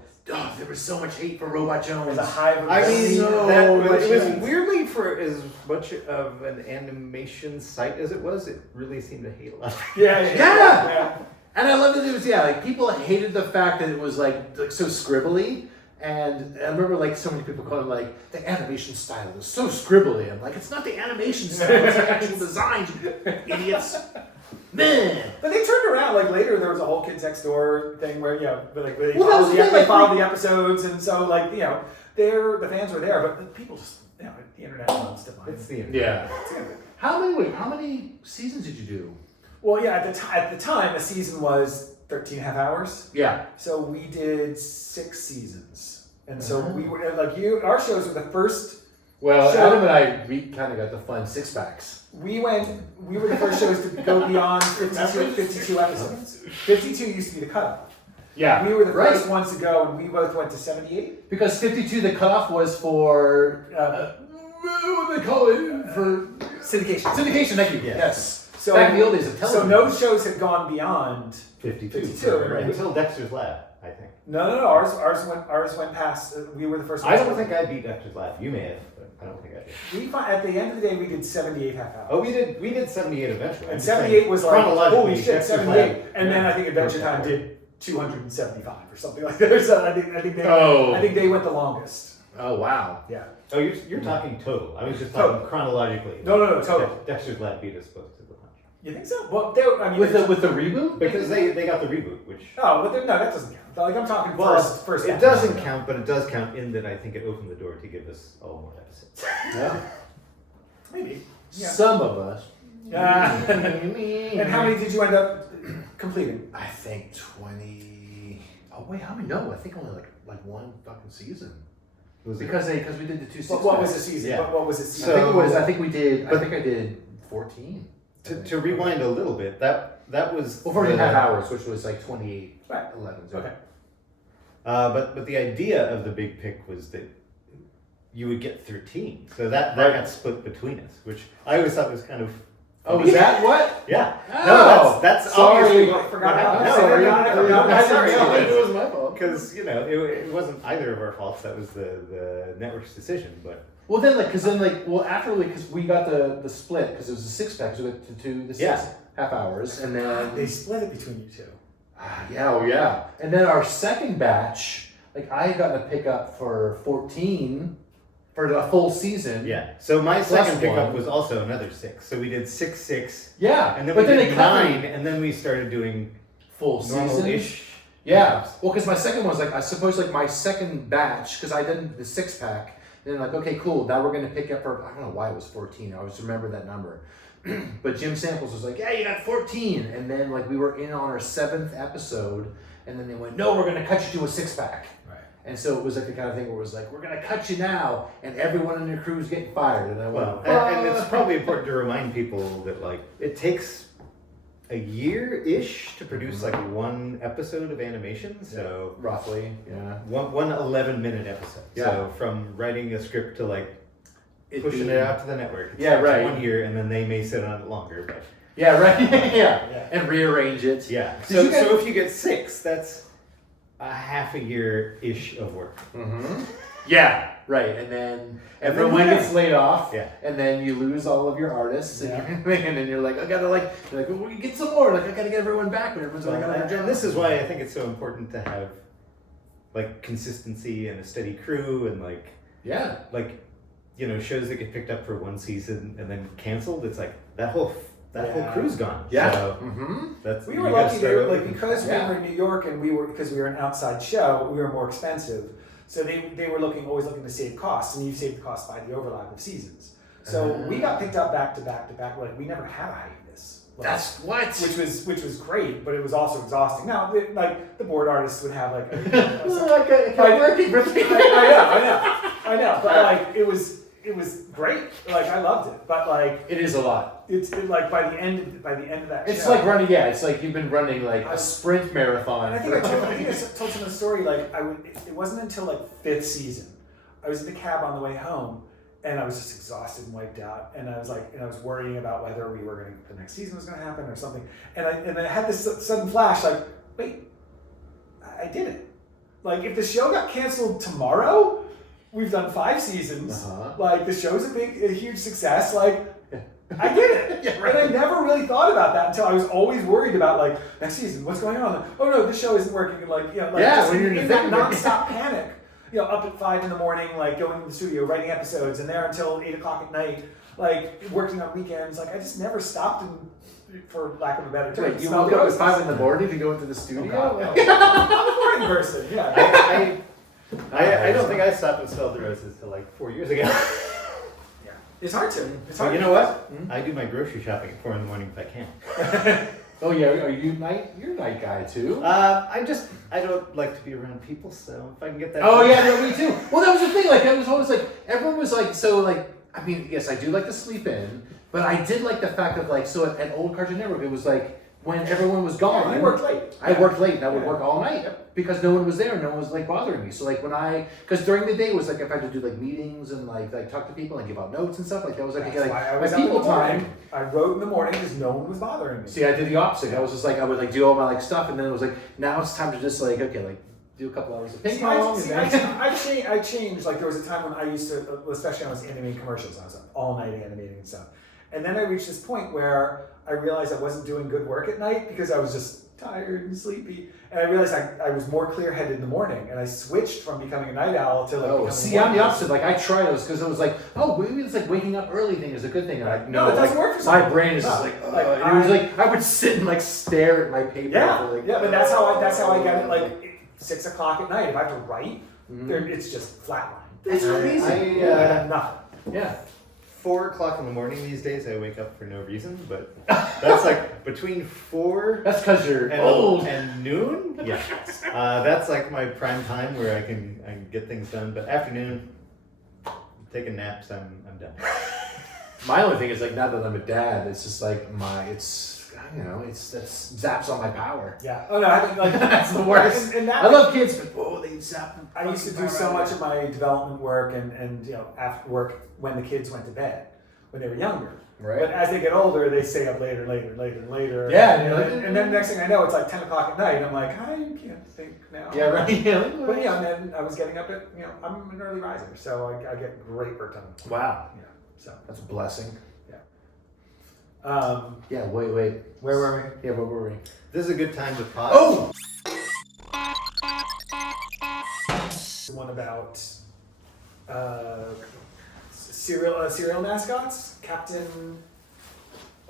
there was so much hate for Robot Jones. There's a hive of I mean, So it much was hate. weirdly for as much of an animation site as it was, it really seemed to hate a lot. Yeah. And I love that it was like people hated the fact that it was like so scribbly. And I remember like so many people calling like the animation style is so scribbly. I'm like, it's not the animation style, it's the actual design, you idiots. Man. But they turned around. Like later, there was a whole Kids Next Door thing where they followed the episodes, and so like the fans were there, but the people just the internet loves to find. It's the internet. Yeah. How many seasons did you do? Well, at the time, a season was 13 and a half hours. Yeah. So we did 6 seasons, and so we were like our shows were the first. Well, show. Adam and we kind of got the fun 6-packs. We were the first shows to go beyond 52 episodes. 52 used to be the cutoff. Yeah. We were the first ones to go, and we both went to 78. Because 52, the cutoff was for, what do they call it? For Syndication. Syndication, thank you. Yeah. Yes. So, back in the old days of television. So no shows had gone beyond 52. 52. Right. Until Dexter's Lab, I think. No. Ours went past. We were the first. I don't think I beat Dexter's Lab. You may have, but I don't think I did. At the end of the day, we did 78 half hours. Oh, we did 78 eventually. And 78 was like, holy shit, Dexter's 78. Lab. And then I think Adventure Time did 275 or something like that. So I think they went the longest. Oh, wow. Yeah. Oh, you're talking total. I was just talking chronologically. No, total. Dexter's Lab beat us both to the punch. You think so? Well, with the reboot? Because they got the reboot, which... Oh, but no, that doesn't count. Like, I'm talking first. It doesn't count, but it does count in that I think it opened the door to give us all more episodes. Yeah. Maybe. Yeah. Some of us. And how many did you end up completing? I think 20. Oh, wait, how many? No, I think only like one fucking season. Because we did the 2 seasons. What was the season? Yeah. What was the season? I think I did 14. To rewind a little bit, that was 14 and a half hours, which was like 28, Right. 11. Okay. But the idea of the big pick was that you would get 13, so that got split between us, which I always thought was kind of. Oh, was that what? Yeah. Oh, No, that's sorry. obviously I forgot about that. Sorry. It was my fault. Because it wasn't either of our faults. That was the network's decision, but. Well, then, after, because we got the split, because it was a 6-pack, so we went to the 6 half hours, and then... They split it between you two. Yeah. And then our second batch, I had gotten a pickup for 14 for the full season. Yeah. So my Plus second pickup one. was also another 6. So we did 6. Yeah. And then but we then did they cut 9, me and then we started doing full season. normal-ish. Yeah. Well, because my second one was I suppose my second batch, because I did the 6-pack. Then okay, cool. Now we're gonna pick up I don't know why it was 14. I always remember that number. But Jim Samples was like, yeah, you got 14. And then we were in on our 7th episode, and then they went, no, we're gonna cut you to a 6-pack. Right. And so it was the kind of thing where it was we're gonna cut you now, and everyone in your crew is getting fired. And I went, And it's probably important to remind people that it takes a year-ish to produce one episode of animation. So roughly, yeah. One 11-minute episode. Yeah. So from writing a script to pushing it out to the network. It Yeah, takes right. 1 year, and then they may sit on it longer. But Yeah, right. Yeah. And rearrange it. yeah. Did you guys- So if you get 6, that's a half a year-ish of work. Mm-hmm. Yeah, right. And then everyone then gets laid off. Yeah. And then you lose all of your artists. Yeah. And then you're like, I gotta you're like, well, get some more. Like, I gotta get everyone back. But everyone's like, And this is why I think it's so important to have like consistency and a steady crew and like shows that get picked up for one season and then canceled. It's like that whole crew's gone. Yeah. So Mm-hmm. We were lucky because we were in New York and because we were an outside show, we were more expensive. So they were always looking to save costs, and you save the costs by the overlap of seasons. So we got picked up back to back to back. Like we never had a hiatus. That's what. Which was great, but it was also exhausting. Now, the board artists would have like working for 3 I know, but like it was great. Like I loved it, but like it is a lot. It's like by the end of that. It's show, like running. Yeah, it's like you've been running like a sprint marathon. And I think I told some of the story. Like it wasn't until like 5th season, I was in the cab on the way home, and I was just exhausted and wiped out. And I was worrying about whether the next season was going to happen or something. And I had this sudden flash, like, wait, I did it. Like if the show got canceled tomorrow, we've done 5 seasons. Like the show's a huge success. Like. I did it, Yeah, right. And I never really thought about that until I was always worried about like next season, what's going on? Like, oh no, this show isn't working. And when you're in that nonstop panic, up at 5 in the morning, like going to the studio, writing episodes, and there until 8 o'clock at night, like working on weekends. Like I just never stopped, for lack of a better term. Wait, you woke up at 5 in the morning to go into the studio? I'm a morning person. Yeah. I don't think I stopped and smelled the roses till like 4 years ago. It's hard to. But you know what? I do my grocery shopping at 4 in the morning if I can. Oh yeah, are you you're a night guy too? I don't like to be around people, so if I can get that. Oh yeah, no, me too. Well, that was the thing. Like, I was always like, everyone was like, so like, I mean, yes, I do like to sleep in, but I did like the fact of like, so at old Cartoon Network, it was like when everyone was gone. You worked late. I worked late, and I would work all night because no one was there, no one was like bothering me. So like because during the day it was like if I had to do like meetings and like talk to people and give out notes and stuff, like that was like my people time. I wrote in the morning because no one was bothering me. See, I did the opposite. I was just like I would like do all my like stuff, and then it was like now it's time to just like do a couple hours of ping pong. I changed. Like there was a time when I used to, especially when I was animating commercials, I was up all night animating and stuff. And then I reached this point where I realized I wasn't doing good work at night because I was just tired and sleepy. And I realized I was more clear-headed in the morning, and I switched from becoming a night owl to like. See, I'm the opposite. Like I try those because it was like, maybe it's like waking up early thing is a good thing. And like no, it doesn't work for some my people. brain is just like, it was like I would sit and like stare at my paper. But that's how I got it. Like 6 o'clock at night, if I have to write, it's just flatline. It's crazy. I have nothing. Yeah. 4 o'clock in the morning these days, I wake up for no reason, but that's like between 4. That's because you're old. And noon. Yeah, that's like my prime time where I can get things done. But afternoon, taking naps, I'm done. My only thing is like now that I'm a dad, it's just like that zaps on my power. Yeah. Oh no, I think like that's the worst. And I love kids, but they zap. I used to do so much of my development work and after work when the kids went to bed when they were younger. Right. But as they get older, they stay up later. Yeah. And then the next thing I know, it's like 10 o'clock at night, and I'm like, I can't think now. Yeah. Right. Yeah. But and then I was getting up at I'm an early riser, so I get great work done. Wow. Yeah. So that's a blessing. Yeah. Wait. Where were we? Yeah, where were we? This is a good time to pause. Oh! One about cereal mascots, Captain.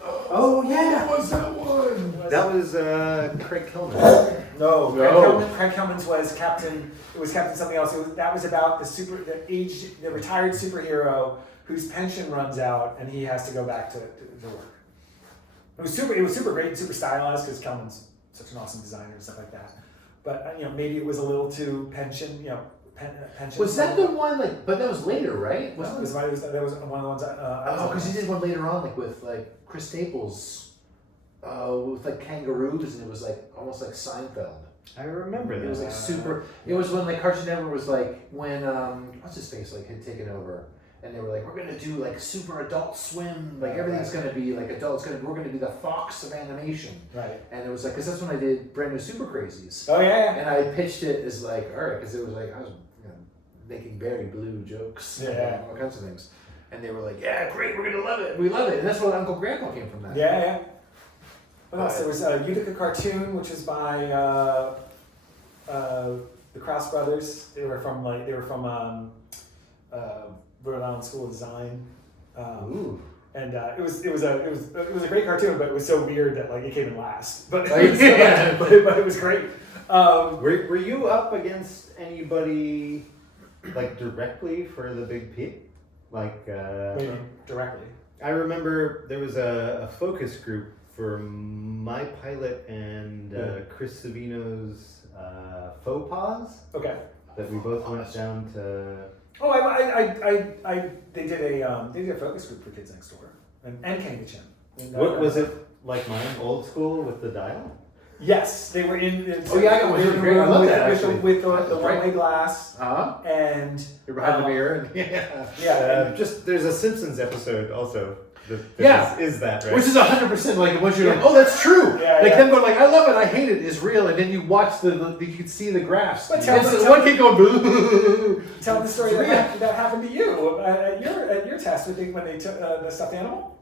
Oh yeah, what was that one? That was Craig Kilman. No. Craig Kilman's was Captain. It was Captain something else. That was about the retired superhero whose pension runs out and he has to go back to work. It was super great and super stylized because Kelman's such an awesome designer and stuff like that. But maybe it was a little too pension. Pension. Was that the one But that was later, right? That was one of the ones. Because he did one later on, with Chris Staples, with kangaroos, and it was almost like Seinfeld. I remember that. It was super. It was when Cartoon Network was when what's his face had taken over. and they were like, we're gonna do like super Adult Swim, like everything's gonna be like adult. We're gonna be the Fox of animation. Right. And it was like, because that's when I did Brand New Super Crazies. Oh yeah. And I pitched it as like, all right, because it was like I was making very blue jokes, Yeah. all kinds of things. And they were like, yeah, great, we're gonna love it. We love it. And that's what Uncle Grandpa came from that. Yeah. What else? There was Utica Cartoon, which was by the Krause brothers. They were from Rhode Island School of Design. Ooh. And it was a great cartoon, but it was so weird that like it came in last. But Like, yeah. but it was great. Were you up against anybody like directly for the Big P? Like Maybe directly. I remember there was a focus group for my pilot and Chris Savino's Faux Pas Okay. that we both went down to. Oh, they did a focus group for Kids Next Door and Kenny the Chin. What was it like mine, old school with the dial? Yes, they were in. Oh, yeah, I got one. They were Great. I love with, that, with actually. with the one-way glass Uh-huh. and You're behind the mirror. And, yeah. yeah. Just there's a Simpsons episode also. That Yeah. is that right? Which is 100% like once you're like, oh, that's true. Yeah, like yeah. them going like, I love it, I hate it, is real, and then you watch you can see the graphs. But And tell- so tell- one kid going, boo. Tell the story It's real. that happened to you at your test when they took the stuffed animal.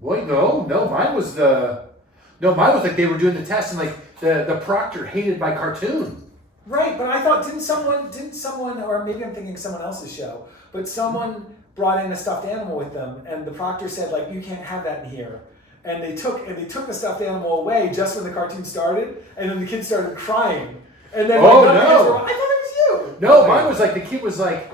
Wait, no, mine was like they were doing the test and like the proctor hated my cartoon. Right, but I thought didn't someone or maybe I'm thinking someone else's show, but someone brought in a stuffed animal with them and the proctor said like you can't have that in here. And they took the stuffed animal away just when the cartoon started and then the kids started crying. And then Oh, none of the kids no. were, I thought it was you. No, mine was like the kid was like,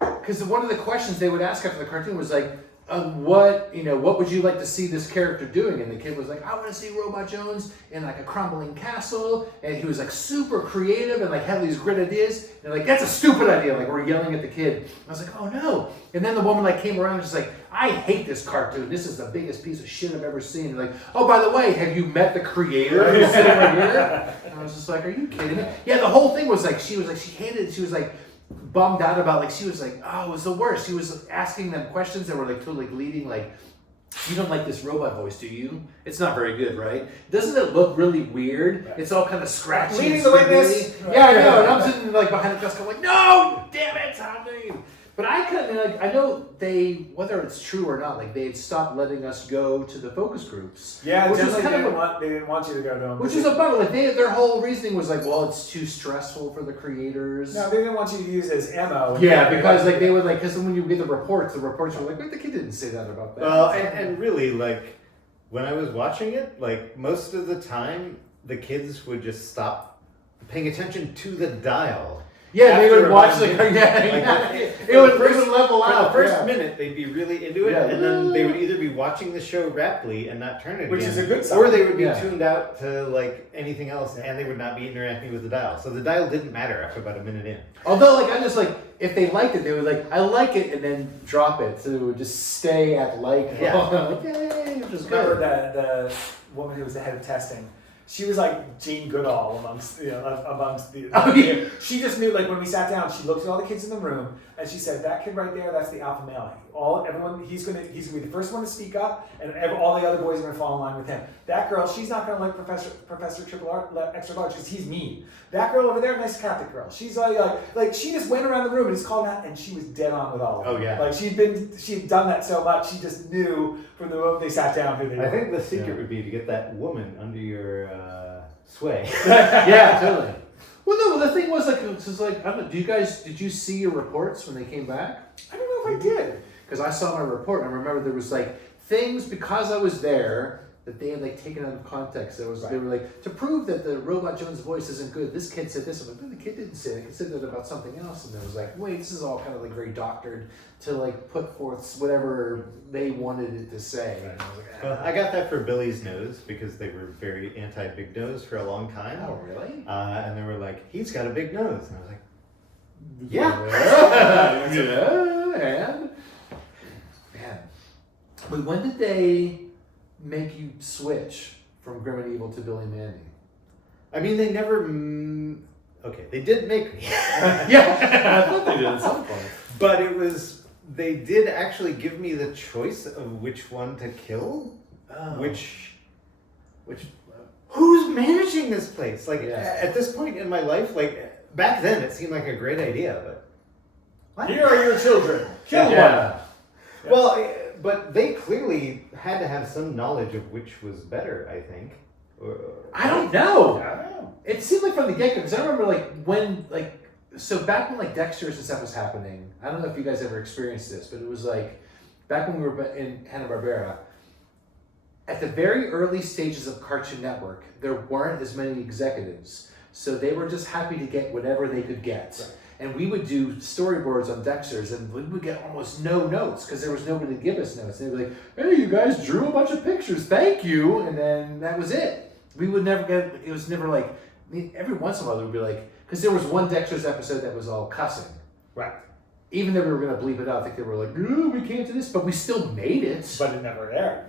because one of the questions they would ask after the cartoon was like, what would you like to see this character doing? And the kid was like, I want to see Robot Jones in like a crumbling castle. And he was like super creative and like had these great ideas. And like, that's a stupid idea. Like we're yelling at the kid. I was like, oh no. And then the woman like came around and was like, I hate this cartoon. This is the biggest piece of shit I've ever seen. And like, oh, by the way, have you met the creator who's sitting right here? And I was just like, are you kidding me? Yeah, the whole thing was like, she hated it. She was like, bummed out about like she was like, oh, it was the worst. She was asking them questions that were like totally leading like, you don't like this robot voice, do you? It's not very good, right? Doesn't it look really weird? It's all kind of scratchy. Leading and the witness. squiggly. Yeah, I know. And I'm sitting like behind the desk, I'm like, no, damn it, Tommy. But I couldn't like. I know they, whether it's true or not, like they had stopped letting us go to the focus groups. Yeah, which was definitely kind of they didn't want you to go to them. which is a bummer. Like their whole reasoning was like, well, it's too stressful for the creators. No, they didn't want you to use it as ammo. Yeah, because like they would like, because when you get the reports were like, wait, the kid didn't say that about that. Well, and really, like, when I was watching it, like, most of the time, the kids would just stop paying attention to the dial. Yeah, they After would watch about the a minute. it would level For out. the first yeah. minute, they'd be really into it, Yeah. and then they would either be watching the show rapidly and not turn it Which again, is a good sign. or they would be Yeah. tuned out to, like, anything else, and they would not be interacting with the dial. So the dial didn't matter after about a minute in. Although, like, I'm just like, if they liked it, they would like, I like it, and then drop it, so it would just stay at like. Yeah. Like, yay, which is Remember good. the woman who was the head of testing? She was like Jane Goodall amongst the. Oh, yeah. She just knew, like, when we sat down, she looked at all the kids in the room and she said, "That kid right there, that's the alpha male. He's gonna be the first one to speak up, and all the other boys are gonna fall in line with him. That girl, she's not gonna like Professor Triple R extra large because he's mean. That girl over there, nice Catholic girl. She's like she just went around the room and just called out, and she was dead on with all of them. Oh, yeah. Like she had done that so much, she just knew from the moment they sat down who they were. I think the secret would be to get that woman under your sway. Yeah, totally. Well, no, the thing was like, it was like, I don't know, did you see your reports when they came back? I don't know if I did. Because I saw my report and I remember there was like things, because I was there, that they had like taken out of context. They were like, to prove that the Robot Jones voice isn't good, this kid said this. I'm like, no, the kid didn't say that. The kid said that about something else. And it was like, wait, this is all kind of like very doctored to like put forth whatever they wanted it to say. And I was like, Well, I got that for Billy's nose because they were very anti-big nose for a long time. oh, really? And they were like, he's got a big nose. And I was like, Yeah. Yeah, and man, but when did they make you switch from Grim and Evil to Billy Mandy? I mean, they never. Okay, they did make me. Yeah, I thought they did at some point. But it was They did actually give me the choice of which one to kill. Which who's managing this place? Like at this point in my life, like back then it seemed like a great idea, but what? Here are your children. Kill Yeah. one. Well, but they clearly had to have some knowledge of which was better, I think. I don't know. I don't know. It seemed like from the get-go, because I remember so back when like Dexter's and stuff was happening, I don't know if you guys ever experienced this, but it was like back when we were in Hanna-Barbera, at the very early stages of Cartoon Network, there weren't as many executives. So they were just happy to get whatever they could get. Right. And we would do storyboards on Dexter's, and we would get almost no notes because there was nobody to give us notes. They'd be like, hey, you guys drew a bunch of pictures, thank you. And then that was it. We would never get, it was never like, I mean, every once in a while there would be like, because there was one Dexter's episode that was all cussing. Right. Even though we were going to bleep it out, I think they were like, no, we can't do this, but we still made it. But it never aired.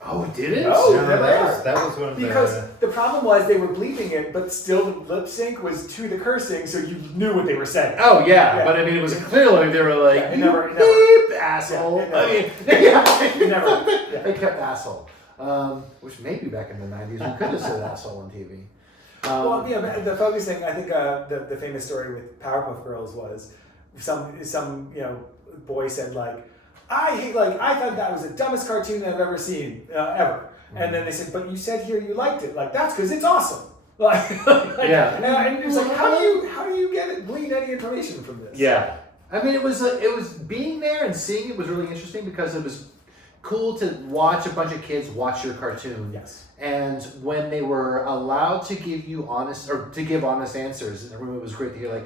Oh, it didn't? No. No, that was one of Because the problem was they were bleeping it, but still the lip sync was to the cursing, so you knew what they were saying. Oh, yeah, but I mean, it was clearly they were like, Yeah, it you never- beep, asshole. Yeah, it I mean, It never. Yeah. they kept asshole. Which maybe back in the 90s, we could have said asshole on TV. Well, the focusing, I think the famous story with Powerpuff Girls was some boy said I thought that was the dumbest cartoon I've ever seen ever, and then they said, but you said here you liked it, that's because it's awesome. Yeah. And it was like, how do you glean any information from this? Yeah. I mean, it was being there and seeing it was really interesting because it was cool to watch a bunch of kids watch your cartoon. Yes. And when they were allowed to give you honest answers, and everyone was great to hear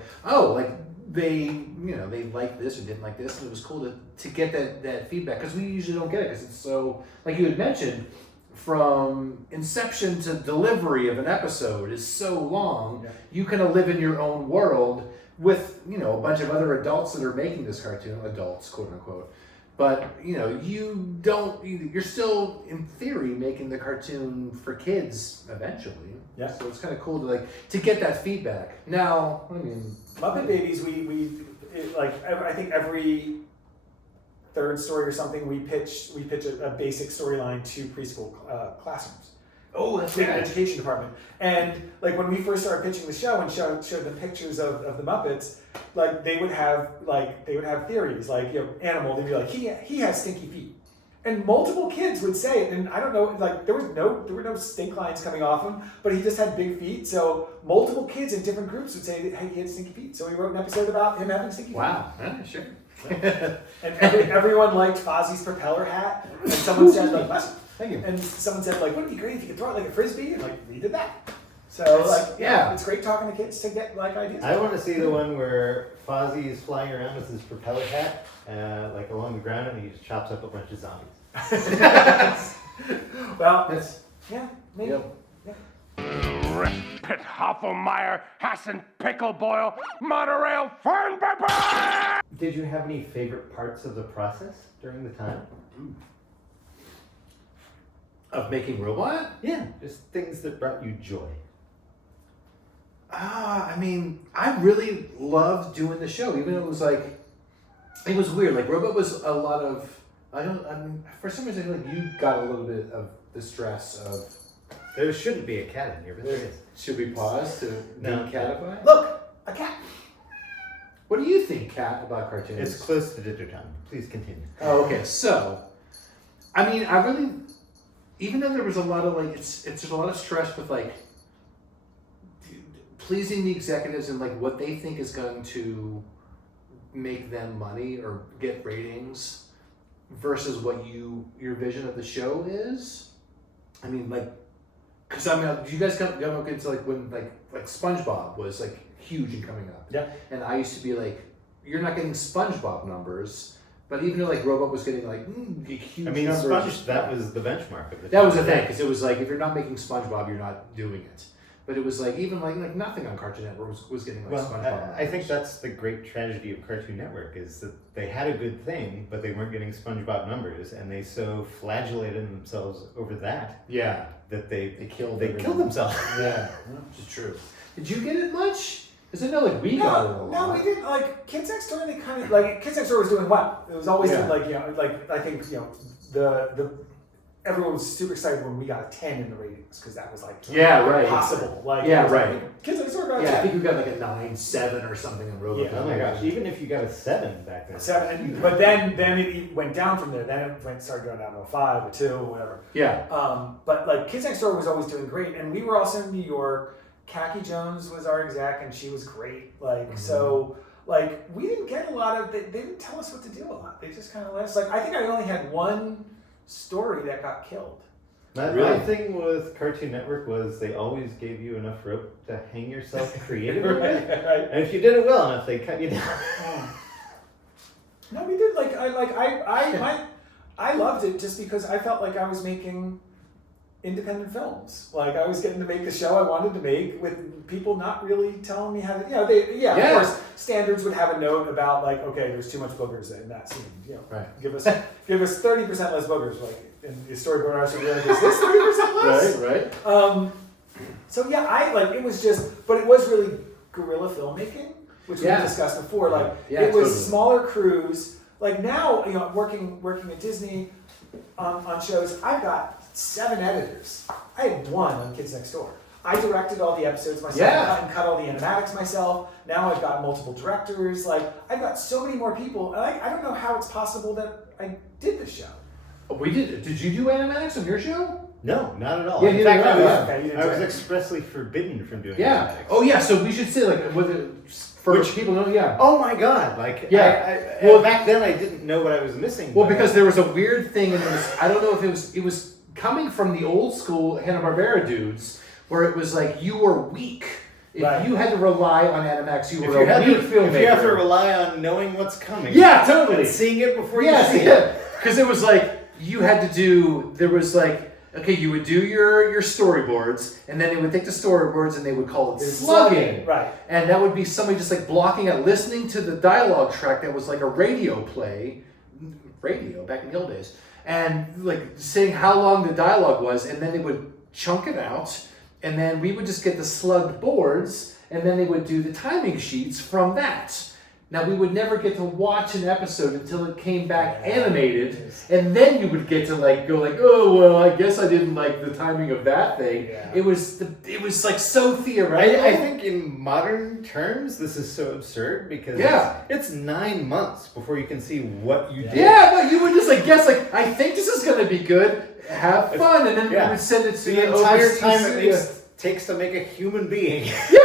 they liked this or didn't like this, and it was cool to get that feedback because we usually don't get it because it's so, like you had mentioned, from inception to delivery of an episode is so long. Yeah. You kind of live in your own world with a bunch of other adults that are making this cartoon, adults quote unquote. But you're still in theory making the cartoon for kids eventually. Yeah. So it's kind of cool to get that feedback. Now, I mean, Muppet Babies, I think every third story or something we pitch a basic storyline to preschool classrooms. oh, that's To the right. education department. And when we first started pitching the show and showed them pictures of the Muppets, they would have theories Animal, they'd be like, he has stinky feet. And multiple kids would say it, and I don't know, there were no stink lines coming off him, but he just had big feet. So multiple kids in different groups would say that, hey, he had stinky feet. So we wrote an episode about him having stinky feet. Wow. Yeah, sure. And everyone liked Fozzie's propeller hat, and someone said Thank you. and someone said wouldn't it be great if you could throw it like a frisbee, and we did that. So yeah. it's great talking to kids to get ideas. I want to see the one where Fozzie is flying around with his propeller hat, along the ground, and he just chops up a bunch of zombies. Well, That's yeah, maybe. Yep. Yeah. Pit Hoffelmeyer, Hassan Pickleboil, Monorail Fernpepper! Did you have any favorite parts of the process during the time? of making robot. Yeah, just things that brought you joy. I mean, I really loved doing the show, even though it was weird. Robot was a lot of, for some reason I feel like you got a little bit of the stress of. There shouldn't be a cat in here, but there is. Should we pause to de-catify? Look, a cat. What do you think, Kat, about cartoons? It's close to dinner time. Please continue. Oh, okay. So, I mean, I really, even though there was a lot of there's a lot of stress with pleasing the executives and what they think is going to make them money or get ratings versus what your vision of the show is. I mean, because you guys come into when SpongeBob was huge and coming up. Yeah. And I used to be you're not getting SpongeBob numbers, but even though Robot was getting huge numbers. That was the benchmark of the That was the thing, because it was if you're not making SpongeBob, you're not doing it. But it was even nothing on Cartoon Network was getting SpongeBob. I think that's the great tragedy of Cartoon Network is that they had a good thing, but they weren't getting SpongeBob numbers, and they so flagellated themselves over that Yeah. that they They killed themselves. Yeah, which is true. Did you get it much? Isn't it like we got it a lot? No, we didn't. Like Kids Next Door, they kind of like Kids Next Door was doing well. It was always like like I think the everyone was super excited when we got a 10 in the ratings because that was like possible. Like Kids Next Door got a 10. I think we got like a 9.7 or something in Robo. Oh my gosh! Even if you got a 7 back then. 7, but then it went down from there. Then it started going down to a 5, a 2, or whatever. Yeah. But like Kids Next Door was always doing great, and we were also in New York. Khaki Jones was our exec, and she was great. Like so, like we didn't get a lot of. They didn't tell us what to do a lot. They just kind of let us. Like I think I only had one story that got killed. My thing with Cartoon Network was they always gave you enough rope to hang yourself creatively with, and if you did it well enough, they cut you down. No, we did. I loved it just because I felt like I was making independent films. Like I was getting to make the show I wanted to make with people not really telling me how to. Of course, standards would have a note about like, okay, there's too much boogers in that scene. Give us 30% less boogers. Like in the storyboard, I should be like, is this 30% less? Right. So I like it was just, but it was really guerrilla filmmaking, which we discussed before. Like it was smaller crews. Like now, working at Disney on shows, I've got 7 editors. I had 1 on Kids Next Door. I directed all the episodes myself and cut all the animatics myself. Now I've got multiple directors. Like I've got so many more people. And I don't know how it's possible that I did this show. We did. Did you do animatics on your show? No, not at all. Yeah, in fact, I was expressly forbidden from doing animatics. animatics. Oh yeah. So we should say like which people know. Yeah. Oh my God! Like back then I didn't know what I was missing. Well, because there was a weird thing, and I don't know if it was coming from the old school Hanna-Barbera dudes, where it was like you were weak. If you had to rely on Animax, you were a weak filmmaker. If you have to rely on knowing what's coming. Yeah, totally. And seeing it before you see it. Yeah, because it was like you had to do. There was like. Okay, you would do your storyboards, and then they would take the storyboards and they would call it slugging. Right. And that would be somebody just like blocking out, listening to the dialogue track that was like a radio play, back in the old days, and like saying how long the dialogue was, and then they would chunk it out, and then we would just get the slugged boards, and then they would do the timing sheets from that. Now, we would never get to watch an episode until it came back animated, and then you would get to like go like, oh well, I guess I didn't like the timing of that thing. Yeah. It was like so theoretical. I think in modern terms, this is so absurd because it's 9 months before you can see what you did. Yeah, but you would just like guess like, I think this is gonna be good. Have fun, and then we would send it to the entire time it takes to make a human being. Oops.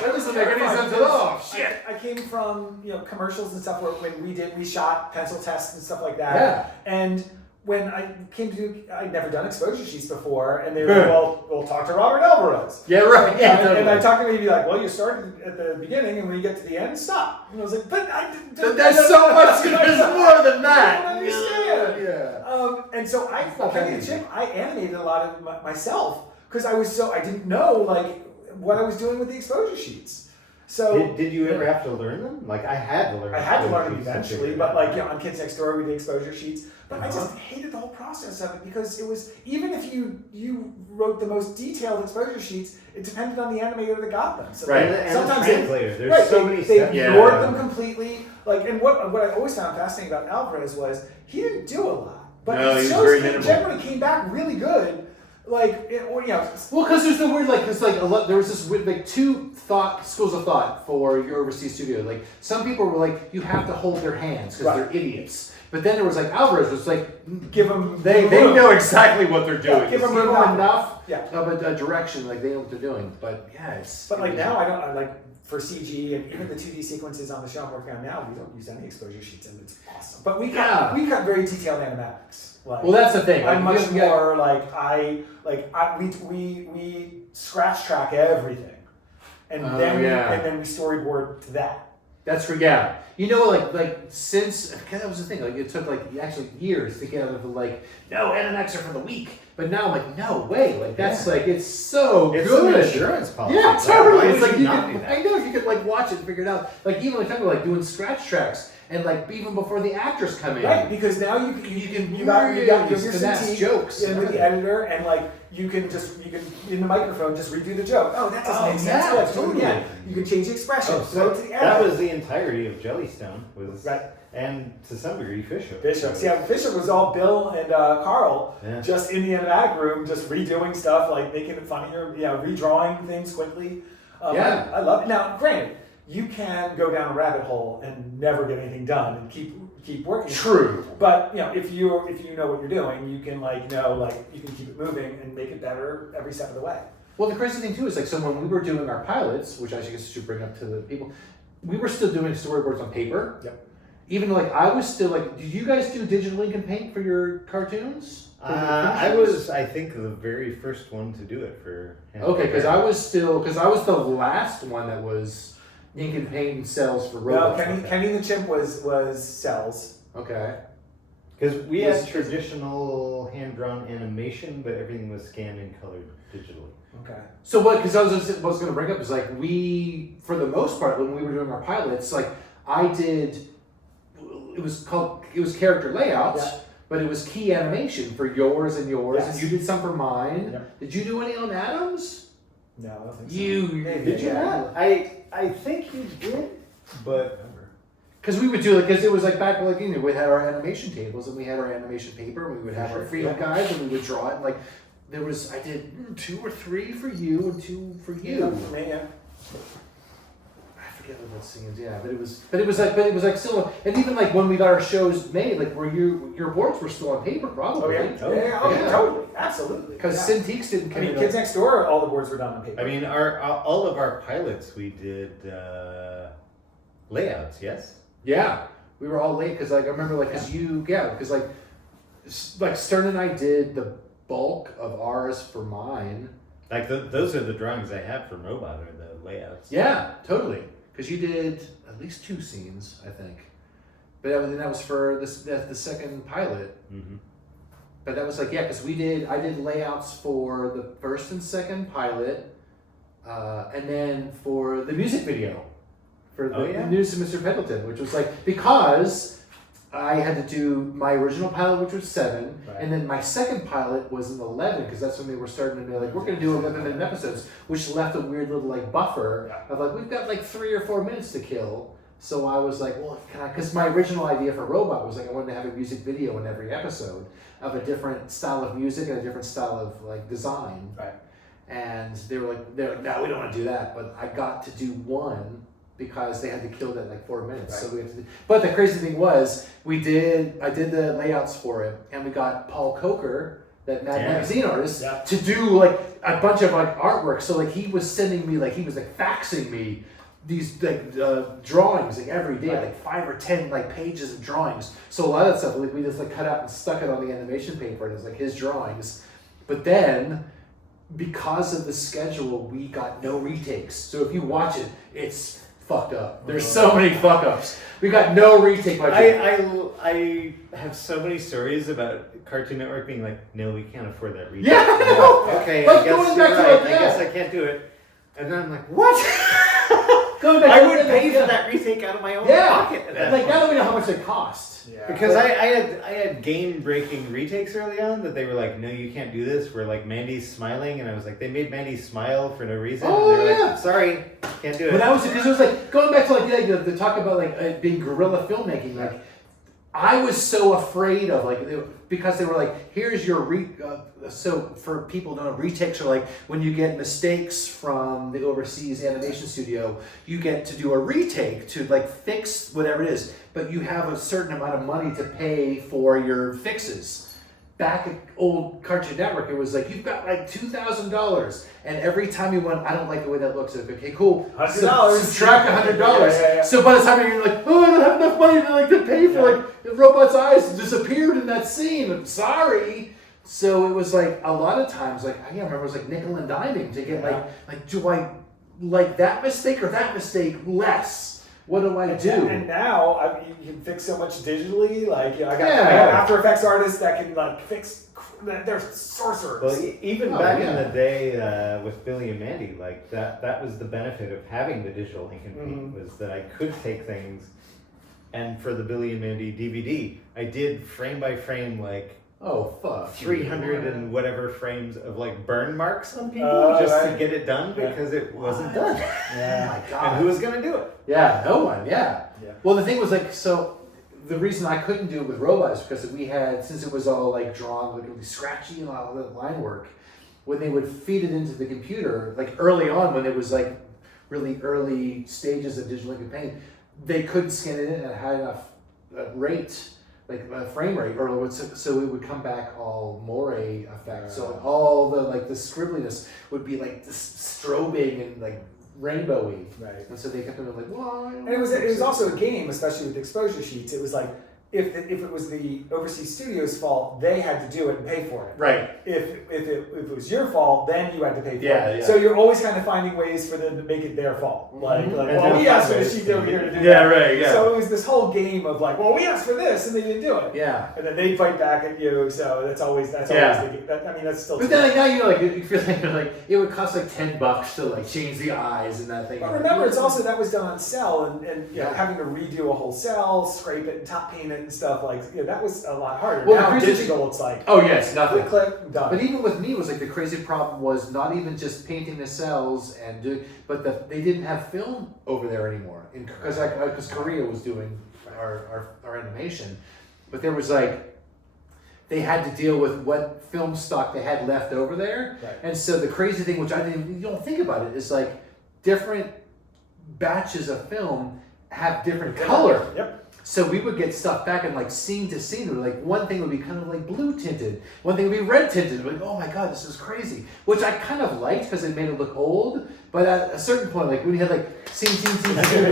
That doesn't make any sense at all. Shit. I came from commercials and stuff where when we shot pencil tests and stuff like that. Yeah. And when I came to, I'd never done exposure sheets before, and they were like, well, we'll talk to Robert Alvarez. Yeah, right. Yeah, and I talked to him, he'd be like, well, you started at the beginning, and when you get to the end, stop. And I was like, but there's so much, there's more than that. I don't understand. Yeah. And so I animated a lot of myself because I didn't know like what I was doing with the exposure sheets. So did you ever have to learn them? Like I had to learn. I had to learn them eventually, but like on Kids Next Door we did exposure sheets. But I just hated the whole process of it because it was even if you wrote the most detailed exposure sheets, it depended on the animator that got them. So sometimes the translator. There's so many steps. They ignored them completely. Like and what I always found fascinating about Alvarez was he didn't do a lot, but his shows generally came back really good. Like, well, because there's the weird, like, there's like there was this weird, like, 2 schools of thought for your overseas studio. Like, some people were like, you have to hold their hands because they're idiots. But then there was like Alvarez was like, give them. They know exactly what they're doing. Give them enough of a direction, like they know what they're doing. But But like now, I like for CG and even the 2D sequences on the show I'm working on now, we don't use any exposure sheets, and it's awesome. But we got very detailed animatics. Like, well, that's the thing. I'm much more we scratch track everything, and then we storyboard to that. That's like since that was the thing. Like it took like actually years to get out of the like no Animatics are for the weak. But now I'm like no way. Like that's like it's so it's good. An insurance policy. Yeah, totally. It's like I know if you could like watch it and figure it out. Like even like talking about like doing scratch tracks. And like even before the actors come in, right? Because now you got your finesse jokes with the editor, and like you can in the microphone just redo the joke. Oh, that doesn't make sense. yeah, Oh, let's do it totally. again. You can change the expression. Oh, Throw it to the that edit. was the entirety of Jellystone, was Right. and to some degree Fisher. Bishop's. Yeah, Bishop was all Bill and Carl Yeah. just in the animatic room, just redoing stuff, like making it funnier, redrawing things quickly. Yeah. I love it. Now, granted, you can go down a rabbit hole and never get anything done and keep working. True. But if you know what you're doing, you can you can keep it moving and make it better every step of the way. Well, the crazy thing too is like, so when we were doing our pilots, which I guess should bring up to the people, we were still doing storyboards on paper. Yep. Even like I was still like, did you guys do digital ink and paint for your cartoons? I was, I think, the very first one to do it for. Okay, because I was the last one that was ink and paint and cells for Well, robots. Kenny the Chimp was cells. Okay. Because we had traditional hand-drawn animation, but everything was scanned and colored digitally. Okay. So what? Because I was going to bring up is like we, for the most part, when we were doing our pilots, like I did. It was character layouts. Yeah. But it was key animation for yours and yours, Yes. and you did some for mine. Yep. Did you do any on Adams? No, I don't think so. Did you not? I think you did, but Because we would do it, because it was like back like we had our animation tables and we had our animation paper and we would have our freedom guides and we would draw it. And like I did 2 or 3 for you and 2 for you. For me, yeah. I forget what those scenes, yeah, but it was like still, and even like when we got our shows made, like where your boards were still on paper probably. Oh yeah, Yeah. totally, absolutely. Because Cintiqs didn't come in. Kids Next Door, all the boards were done on paper. I mean, all of our pilots we did layouts. Yes. Yeah, we were all late because like I remember like because like Stern and I did the bulk of ours for mine. Like those are the drawings I have from Robot, or the layouts. Yeah, totally. Because you did at least 2 scenes, I think. But that was for the second pilot. Mm-hmm. But that was like because I did layouts for the first and second pilot, and then for the music video. For the News of Mr. Pendleton, which was like, because I had to do my original pilot, which was 7, and then my second pilot was an 11, because that's when they were starting to be like, we're going to do 11-minute episodes, which left a weird little like buffer of like, we've got like 3 or 4 minutes to kill. So I was like, well, can I? Because my original idea for Robot was like, I wanted to have a music video in every episode of a different style of music and a different style of like design. Right. And they were like, no, we don't want to do that. But I got to do one, because they had to kill that in like 4 minutes. Right. So we had to do, but the crazy thing was, I did the layouts for it, and we got Paul Coker, that Mad Magazine artist, to do like a bunch of like artwork. So like he was sending me he was faxing me these like drawings like every day, like 5 or 10 like pages of drawings. So a lot of that stuff like we just like cut out and stuck it on the animation paper, and it was like his drawings. But then, because of the schedule, we got no retakes. So if you watch it, it's fucked up. There's so many fuck ups. We got no retake budget. I have so many stories about Cartoon Network being like, no, we can't afford that retake. Yeah, I know. Okay, Like, I guess going you're back to right. like, I guess I can't do it. And then I'm like, what? Going back I to would like, pay for that retake out of my own Yeah, pocket. At that like point. now that we know how much it cost. Yeah. Because I had game-breaking retakes early on that they were like, no, you can't do this. Where like Mandy's smiling, and I was like, they made Mandy smile for no reason. Oh, and they were yeah. like, sorry, can't do it. But that was because it was like going back to like the talk about like being guerrilla filmmaking. Like I was so afraid of because they were like, here's your so for people who don't know, retakes are like when you get mistakes from the overseas animation studio, you get to do a retake to like fix whatever it is, but you have a certain amount of money to pay for your fixes. Back at old Cartoon Network, it was like, you've got like $2,000, and every time you went, I don't like the way that looks. It's like, okay, cool. $100. Subtract $100. Yeah. So by the time you're like, oh, I don't have enough money to pay for like the robot's eyes disappeared in that scene. I'm sorry. So it was like a lot of times, like I remember it was like nickel and diming to get like do I like that mistake or that mistake less? What do I do? And now you can fix so much digitally. Like I got After Effects artists that can like fix. They're sorcerers. Well, even back in the day with Billy and Mandy, like that was the benefit of having the digital ink and paint, was that I could take things, and for the Billy and Mandy DVD, I did frame by frame like Oh fuck. 300 and whatever frames of like burn marks on people just to get it done because it wasn't done. Yeah. Oh my God. And who was gonna do it? Yeah, no one. Yeah. Yeah. Well, the thing was like, so the reason I couldn't do it with robots because we had, since it was all like drawn, like really scratchy and all the line work, when they would feed it into the computer, like early on when it was like really early stages of digital ink and paint, they couldn't scan it in and had enough rate, like frame rate, or so it would come back all moire effect. So all the like the scribbliness would be like this strobing and like rainbowy. Right. And so they kept on like, whoa. And it was also a game, especially with exposure sheets. It was like if it was the overseas studio's fault, they had to do it and pay for it. Right. If it was your fault, then you had to pay for Yeah, it. yeah. So you're always kind of finding ways for them to make it their fault. Like And well, we they'll asked for find the ways. sheet over here to do Yeah, that. right, yeah. So it was this whole game of like, well, we asked for this and they didn't do it. Yeah. And then they fight back at you. So that's always Yeah. the game. I mean, that's still. But then like now you know like you feel like it would cost like $10 to like change the eyes and that thing. But remember, it's also that was done on cell, and you know, Yeah. having to redo a whole cell, scrape it, and top paint it, and stuff like that was a lot harder. Well, the now crazy digital, it's like Oh yes, nothing. click, click, done. But even with me, it was like the crazy problem was not even just painting the cells and doing, but they didn't have film over there anymore, because Korea was doing our animation, but there was like they had to deal with what film stock they had left over there, Right. and so the crazy thing, which you don't think about it, is like different batches of film have different color. Yep. So we would get stuff back and like scene to scene, like one thing would be kind of like blue tinted, one thing would be red tinted. Like, oh my God, this is crazy. Which I kind of liked because it made it look old. But at a certain point, like when you had like scene,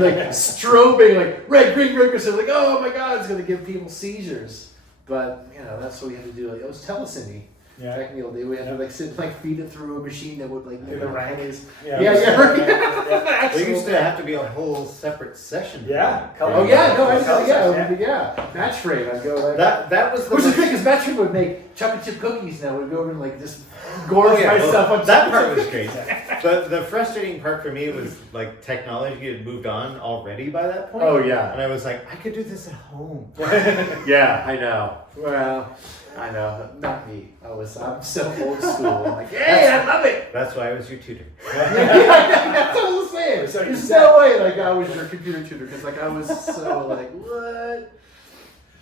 like strobing, like red, green, so like, oh my God, it's gonna give people seizures. But you know, that's what we had to do. Like it was telecine. Yeah. Back in the old day, we had to like sit, like feed it through a machine that would like Do the rank. Yeah. There used to have to be a whole separate session. Yeah. Oh yeah, no, Color yeah. Match frame, I'd go like That was the which is most- great because Match frame would make chocolate chip cookies now. We'd go over and like just gorge my well, stuff on that chocolate part was chip great. But the frustrating part for me was like technology had moved on already by that point. Oh, yeah. And I was like, I could do this at home. Yeah, I know. Well, I know. Not me. I'm so old school. I'm like, hey, I love it. That's why I was your tutor. That's what I was saying. So you There's said- no way like I was your computer tutor because like I was so like what?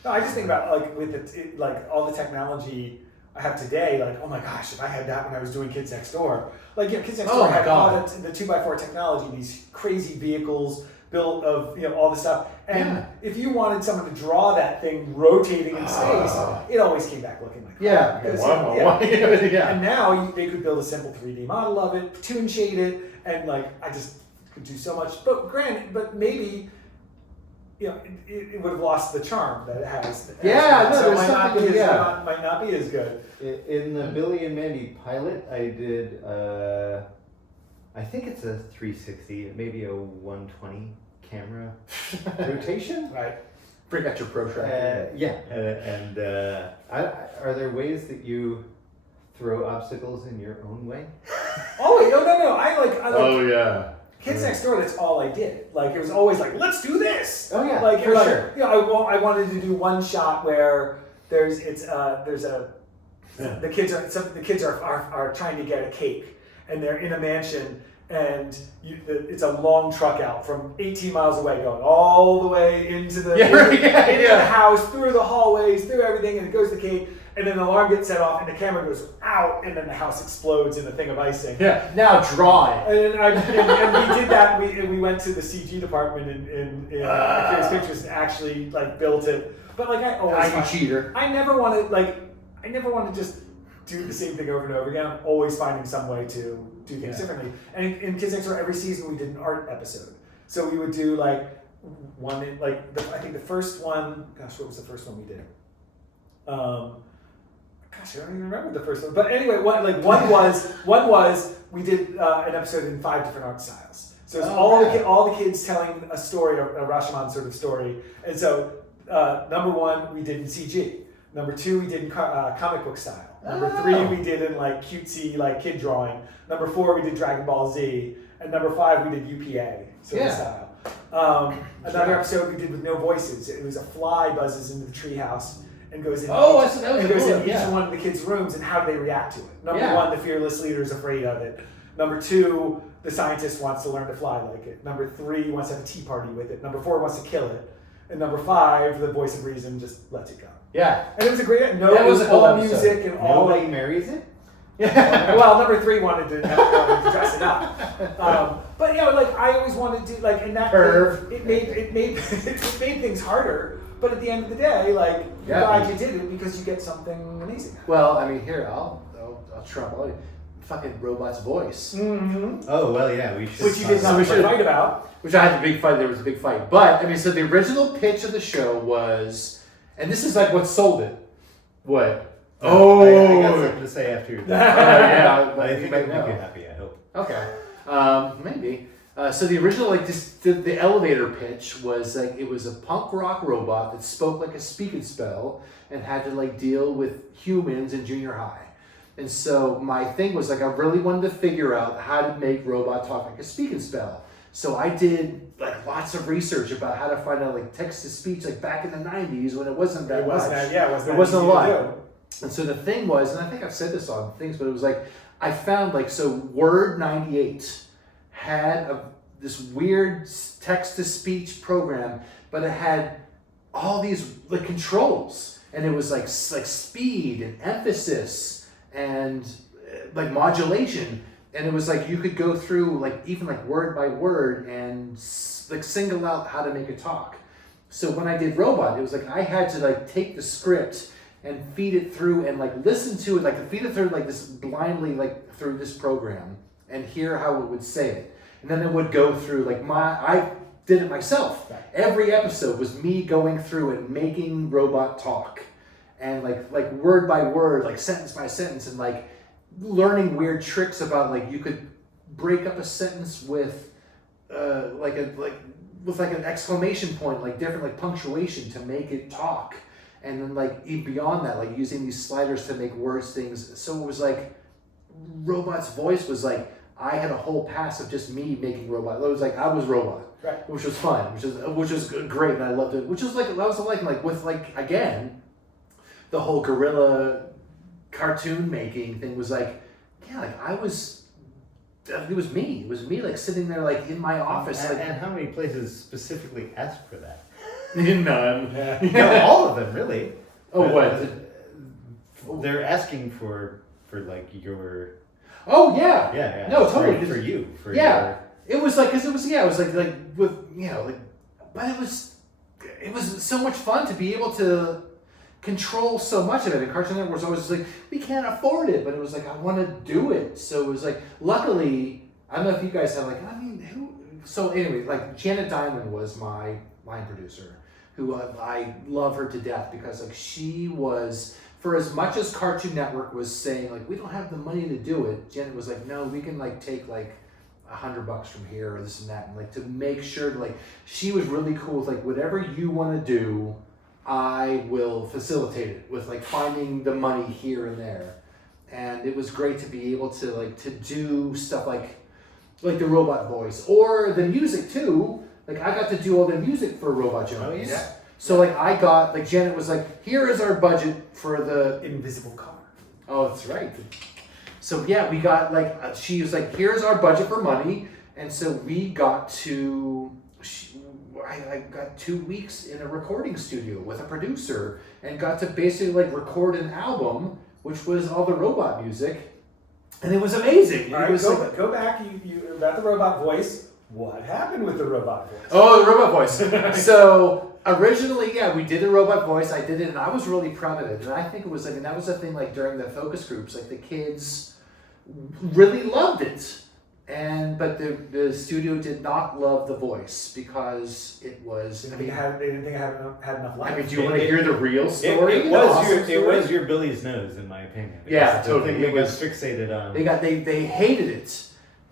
No, I just think about like with like all the technology I have today. Like, oh my gosh, if I had that when I was doing Kids Next Door. Like, yeah, Kids Next Oh Door my had God. all the 2x4 technology, these crazy vehicles built of all this stuff. And Yeah. if you wanted someone to draw that thing rotating in space, it always came back looking like Yeah. crap. Because, Yeah. And now they could build a simple 3D model of it, tune shade it, and like I just could do so much. But maybe it would have lost the charm that it has. Yeah, no, so it there's might not be something- as might not be as good. In the Billy and Mandy pilot, I did, I think it's a 360, maybe a 120 camera rotation. Right. Bring out your protractor. Are there ways that you throw obstacles in your own way? Oh wait, no. I like yeah. Kids Next Door. That's all I did. Like it was always like, let's do this. Oh yeah. Like for like, sure. I wanted to do one shot where there's the kids are trying to get a cake and they're in a mansion and it's a long truck out from 18 miles away going all the way into the, the house, through the hallways, through everything, and it goes to the cake, and then the alarm gets set off and the camera goes out and then the house explodes in a thing of icing. Yeah. Now draw it. And we did that. We went to the CG department in Curious Pictures and actually like built it. But like I'm a cheater. I never want to just do the same thing over and over again. I'm always finding some way to do things differently. And in Kids Next Door, every season we did an art episode. So we would do like one, I think the first one. Gosh, what was the first one we did? Gosh, I don't even remember the first one. But anyway, one was we did an episode in 5 different art styles. So it's all the kids telling a story, a Rashomon sort of story. And so number 1 we did in CG. Number 2 we did in comic book style. Number 3 we did in like cutesy like kid drawing. Number 4 we did Dragon Ball Z. And number 5 we did UPA sort of style. Another episode we did with no voices. It was a fly buzzes into the treehouse, and goes in. Oh, I said that was and a goes cool in one, yeah. each one of the kids' rooms and how do they react to it. Number Yeah. one, the fearless leader is afraid of it. Number two, the scientist wants to learn to fly like it. Number three, wants to have a tea party with it. Number four, wants to kill it. And number five, the voice of reason just lets it go. Yeah. And it was a great. That was a cool all episode. music and all. Nobody marries it? Well, number three wanted to dress it up, but you know, like I always wanted to like, and that Curve. it made it made things harder. But at the end of the day, like you're Yeah. glad you did it because you get something amazing. Well, I mean, here I'll trump all fucking robot's voice, Mm-hmm. Oh, well, yeah, we should. Which you did So not we should- fight about. which I had a big fight. There was a big fight, but I mean, so the original pitch of the show was, and this is like what sold it. What? I got Oh, something to say after you're done. yeah. I you think might it'll make know. you happy, I hope. Okay, maybe. So the original, like the elevator pitch was like it was a punk rock robot that spoke like a speak and spell and had to like deal with humans in junior high. And so my thing was like I really wanted to figure out how to make robot talk like a speak and spell. So I did like lots of research about how to find out like text to speech like back in the 90s when it wasn't that It wasn't much. that, yeah, it wasn't, It that wasn't a easy to lot. do. And so the thing was, and I think I've said this on things, but it was like, I found like, so Word 98 had this weird text-to-speech program, but it had all these like controls, and it was like speed and emphasis and like modulation, and it was like you could go through like even like word by word and like single out how to make a talk. So when I did Robot, it was like I had to like take the script and feed it through and like listen to it, like feed it through like this blindly like through this program and hear how it would say it. And then it would go through like I did it myself. Every episode was me going through and making Robot talk and like word by word, like sentence by sentence, and like learning weird tricks about like you could break up a sentence with with an exclamation point, like different like punctuation to make it talk. And then like beyond that, like using these sliders to make worse things. So it was like Robot's voice was like I had a whole pass of just me making Robot. It was like I was Robot, Right. which was fun, which was great, and I loved it. Which was like I was like with like again, the whole gorilla cartoon making thing was like like it was me. It was me like sitting there like in my office. And how many places specifically ask for that? None. No, all of them, really. Oh, But what? They're asking for like your. Oh yeah. Yeah. No, totally. For you. For Yeah. It was like, cause it was like with like, but it was so much fun to be able to control so much of it. And Cartoon Network was always like, we can't afford it, but it was like I want to do it. So it was like, luckily, I don't know if you guys have like, I mean, who? So anyway, like Janet Diamond was my line producer, who I love her to death because like she was. For as much as Cartoon Network was saying like we don't have the money to do it, Janet was like, no, we can like take like $100 from here or this and that, and like to make sure to, like she was really cool with like whatever you want to do, I will facilitate it with like finding the money here and there. And it was great to be able to like to do stuff like the robot voice or the music too. Like I got to do all the music for Robot Jones. Oh yeah. So like I got like Janet was like, here is our budget for the Invisible car. Oh, that's right. So yeah, we got like she was like, here's our budget for money, and so we got to. I got 2 weeks in a recording studio with a producer and got to basically like record an album, which was all the robot music, and it was amazing. All It right, was like, go back. You about the robot voice. What happened with the robot voice? oh, the robot voice. So originally, yeah, we did the robot voice. I did it, and I was really proud of it. And I think it was like, and that was the thing, like during the focus groups, like the kids really loved it, but the studio did not love the voice because it was. They didn't think I had enough life. I mean, do you want to hear the real It story? was your Billy's nose, in my opinion. Yeah, The totally. thing It that got was- fixated on. They hated it,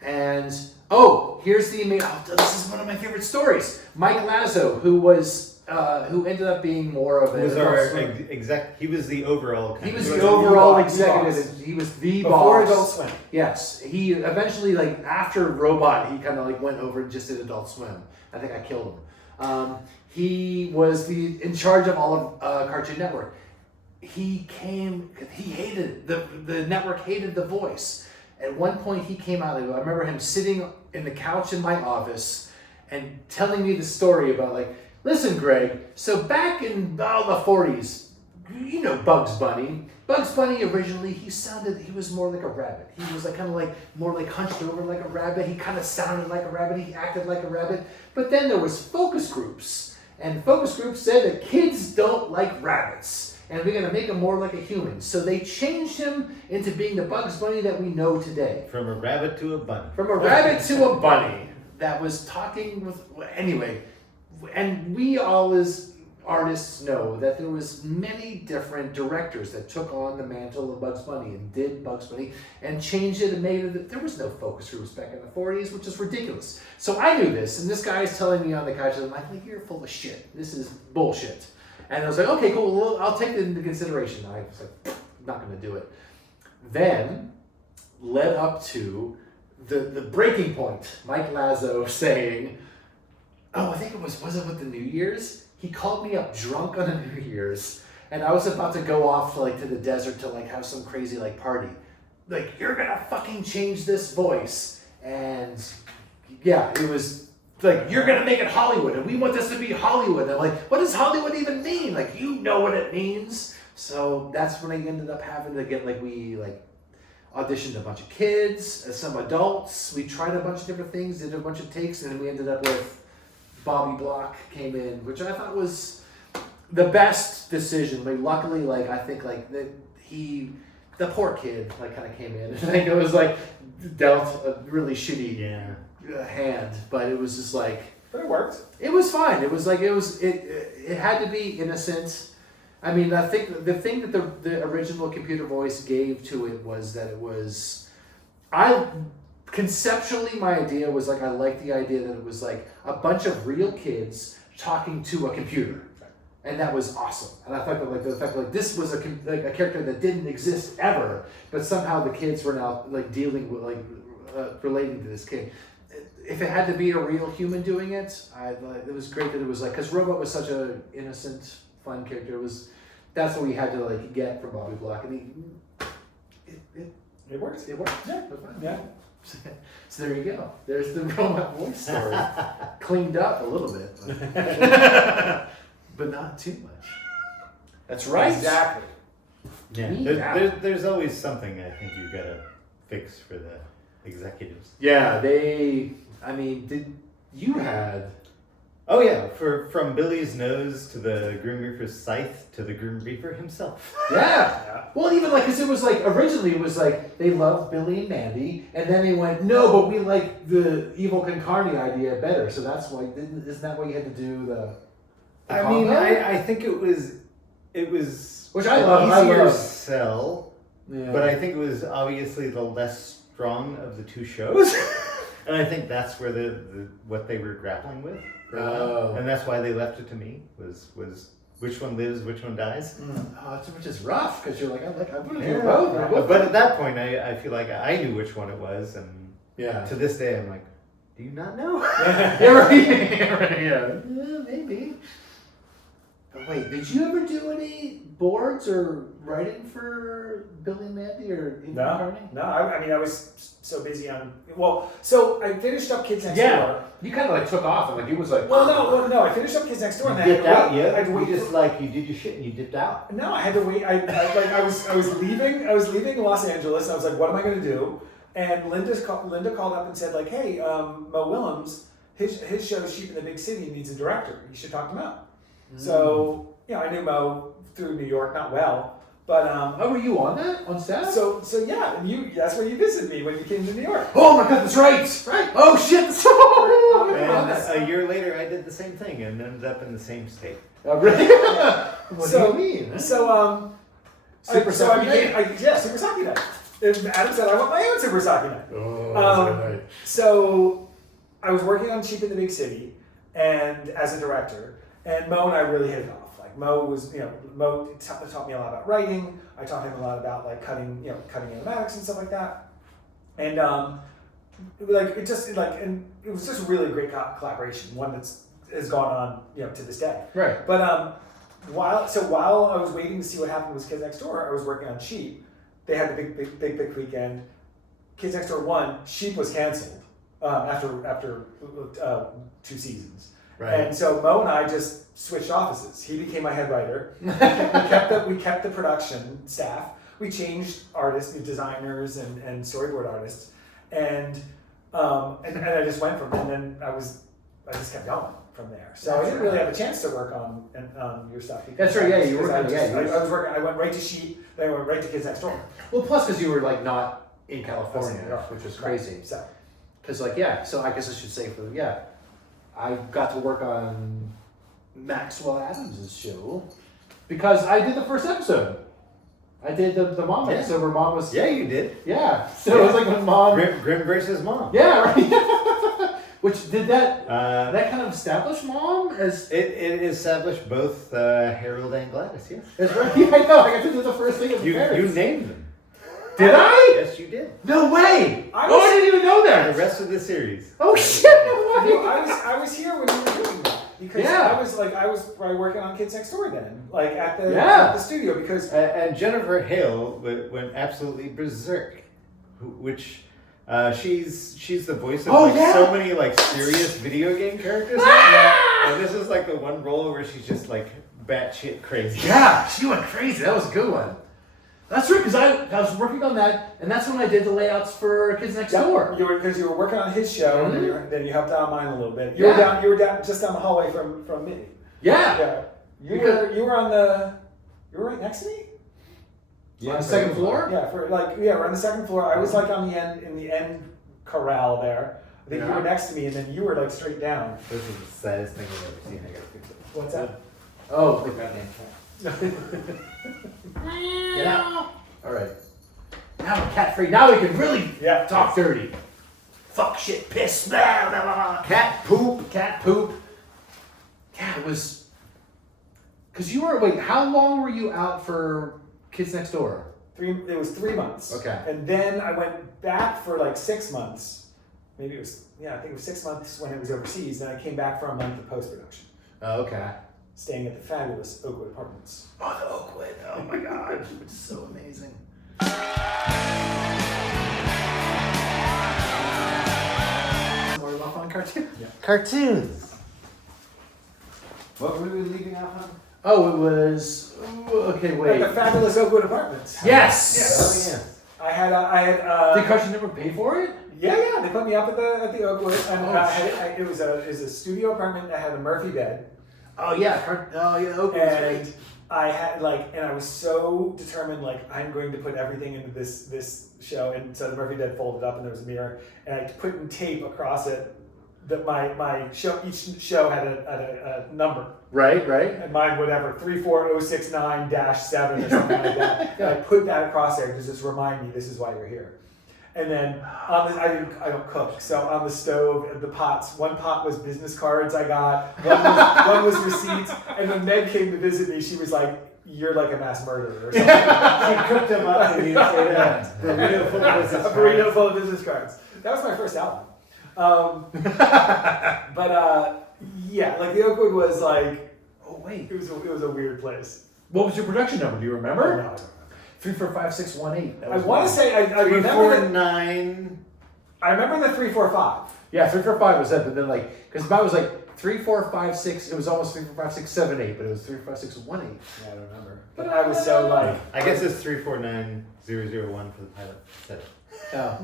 and here's the amazing. This is one of my favorite stories. Mike Lazo, who ended up being more of was an our Adult Swim. He was the overall. He kind was of- the the overall boss. executive. He was the Before boss. Adult Swim. Yes, he eventually like after Robot, he kind of like went over and just did Adult Swim. I think I killed him. He was in charge of all of Cartoon Network. he hated the network hated the voice. At one point he came out, I remember him sitting in the couch in my office and telling me the story about like, listen, Greg, so back in the 40s, you know Bugs Bunny. Bugs Bunny originally, he was more like a rabbit. He was like kind of like more like hunched over like a rabbit. He kind of sounded like a rabbit. He acted like a rabbit. But then there was focus groups, and focus groups said that kids don't like rabbits, and we're gonna make him more like a human. So they changed him into being the Bugs Bunny that we know today. From a rabbit to a bunny. From a rabbit to a bunny that was talking with anyway. And we all as artists know that there was many different directors that took on the mantle of Bugs Bunny and did Bugs Bunny and changed it and made it. There was no focus groups back in the 40s, which is ridiculous. So I knew this, and this guy's telling me on the couch, and I'm like, you're full of shit. This is bullshit. And I was like, okay, cool, well, I'll take it into consideration. I was like, I'm not gonna do it. Then led up to the breaking point, Mike Lazo saying, oh, I think it was it with the New Year's? He called me up drunk on a New Year's, and I was about to go off to the desert to have some crazy party. Like, you're gonna fucking change this voice. And yeah, it was like, you're gonna make it Hollywood, and we want this to be Hollywood. And I'm like, what does Hollywood even mean? Like, you know what it means. So that's when I ended up having to get we auditioned a bunch of kids, some adults. We tried a bunch of different things, did a bunch of takes, and then we ended up with Bobby Block came in, which I thought was the best decision. Luckily, I think the poor kid kind of came in. I think it was dealt a really shitty hand, but it was just But it worked. It was fine. It was it had to be innocent. I mean, I think the thing that the original computer voice gave to it was that it was, conceptually, my idea was I liked the idea that it was a bunch of real kids talking to a computer, and that was awesome. And I thought that the fact that this was a character that didn't exist ever, but somehow the kids were now dealing with relating to this kid. If it had to be a real human doing it, it was great that it was because Robot was such an innocent, fun character. That's what we had to get from Bobby Block, and It worked. it worked. Yeah. It was fun. Yeah. So there you go. There's the Robot voice story. Cleaned up a little bit, but not too much. That's right. Exactly. Yeah. There's always something I think you gotta fix for the executives. Yeah, you had... Oh yeah, from Billy's nose to the Grim Reaper's scythe to the Grim Reaper himself. Yeah. Well, even because it was originally it was they loved Billy and Mandy, and then they went, no, but we like the Evil Concarne idea better. So that's why isn't that why you had to do the I mean, I think it was which I love. Easier sell, Yeah. but I think it was obviously the less strong of the two shows, and I think that's where the what they were grappling with. Oh. And that's why they left it to me was which one lives, which one dies. Which is rough because you're I want to do Yeah. both. But at that point, I feel like I knew which one it was, and Yeah. to this day, I'm like, do you not know? Yeah, maybe. But wait, did you ever do any boards or writing for Billy and Mandy or No. I was so busy on. So I finished up Kids Next Door. You kind of took off and it was No. I finished up Kids Next Door. You And then dipped out, I had to wait. you did your shit and you dipped out. No, I had to wait. I was leaving Los Angeles. And I was like, what am I going to do? And Linda called up and said hey, Mo Willems, his show Sheep in the Big City needs a director. You should talk to Mo. So I knew Mo through New York, not well, but were you on that on staff? So yeah, and that's where you visited me when you came to New York. Oh my God, that's right. Oh shit. And a year later, I did the same thing and ended up in the same state. Really? What do you mean? So Super Socky Night. Super Socky Night. And Adam said, I want my own Super Socky Night. Oh, So I was working on Sheep in the Big City, and as a director, and Mo and I really hit it off. Mo was, Mo taught me a lot about writing. I taught him a lot about cutting animatics and stuff like that. And it was just a really great collaboration, one has gone on, to this day. Right. But while I was waiting to see what happened with Kids Next Door, I was working on Sheep. They had the big weekend. Kids Next Door 1, Sheep was canceled after 2 seasons. Right. And so Mo and I just switched offices. He became my head writer. we kept the production staff. We changed artists, new designers, and storyboard artists, and I just went from, and then I just kept going from there. So I didn't really have a chance to work on your stuff. That's right. Yeah, you were. I was working. I went right to Sheep. Then I went right to Kids Next Door. Well, plus because you were like not in California, New York. which was crazy. Right. So Because so I guess I should say I got to work on Maxwell Atoms' show because I did the first episode. I did the mom episode where mom was. Yeah, you did. Yeah. So it was like when mom. Grim versus Mom. Yeah, right. Which did that kind of establish mom as. It established both Harold and Gladys, yes. As right. Yeah, I know. I got to do the first thing as You parents. named them. Did I? Yes, you did. No way! I I didn't even know The that! rest of the series. Oh shit, no way! I was here when you were doing that because I was probably working on Kids Next Door then, like at the studio because And Jennifer Hale went absolutely berserk, which she's the voice of so many like serious video game characters. And this is like the one role where she's just like batshit crazy. Yeah, she went crazy. That was a good one. That's right, because I was working on that, and that's when I did the layouts for Kids Next Door. Because you were working on his show, and then you helped out on mine a little bit. You were down just down the hallway from me. Yeah. You were right next to me. Yeah. On the second floor. Yeah, we're on the second floor. I was like on the end corral there. I think you were next to me, and then you were like straight down. This is the saddest thing I've ever seen. I gotta fix it. What's that? Oh, look at that. Get out. All right. Now we're cat free. Now we can really talk dirty. Fuck, shit, piss, blah, blah, blah, blah. Cat poop. Yeah, it was. Because how long were you out for Kids Next Door? It was 3 months. Okay. And then I went back for like 6 months. Maybe it was, I think it was 6 months when it was overseas. Then I came back for a month of post-production. Oh, okay. Staying at the fabulous Oakwood Apartments. Oh, the Oakwood. Oh my God. It's so amazing. More love on cartoon? Yeah. Cartoons. What were we leaving off on? Oh, it was. Okay, wait. At the fabulous Oakwood Apartments. Yes! Oh, yeah. I had. Did Cartoon Network pay for it? Yeah. They put me up at the Oakwood, and it was a studio apartment that had a Murphy bed. Oh yeah, Oakwood. And I had and I was so determined, I'm going to put everything into this show. And so the Murphy bed folded up, and there was a mirror, and I put in tape across it. That my show, each show had a number. Right. And mine, whatever, 34069-7 or something like that. And I put that across there to just remind me this is why you're here. And then I don't cook, so on the stove, the pots. One pot was business cards I got. One was receipts. And when Meg came to visit me, she was like, "You're like a mass murderer," or something. She cooked them up and you say that. The burrito full of business cards. A burrito full of business cards. That was my first album. The Oakwood was like, Oh wait. it was a weird place. What was your production number? Do you remember? Oh, no, I don't remember. 345-618. I want to say I remember 349. I remember the 345. Yeah, 345 was that, but then because mine was 3456. It was almost 345678, but it was 345-618. Yeah, I don't remember. But I was so I guess it's 349001 for the pilot setup. Oh,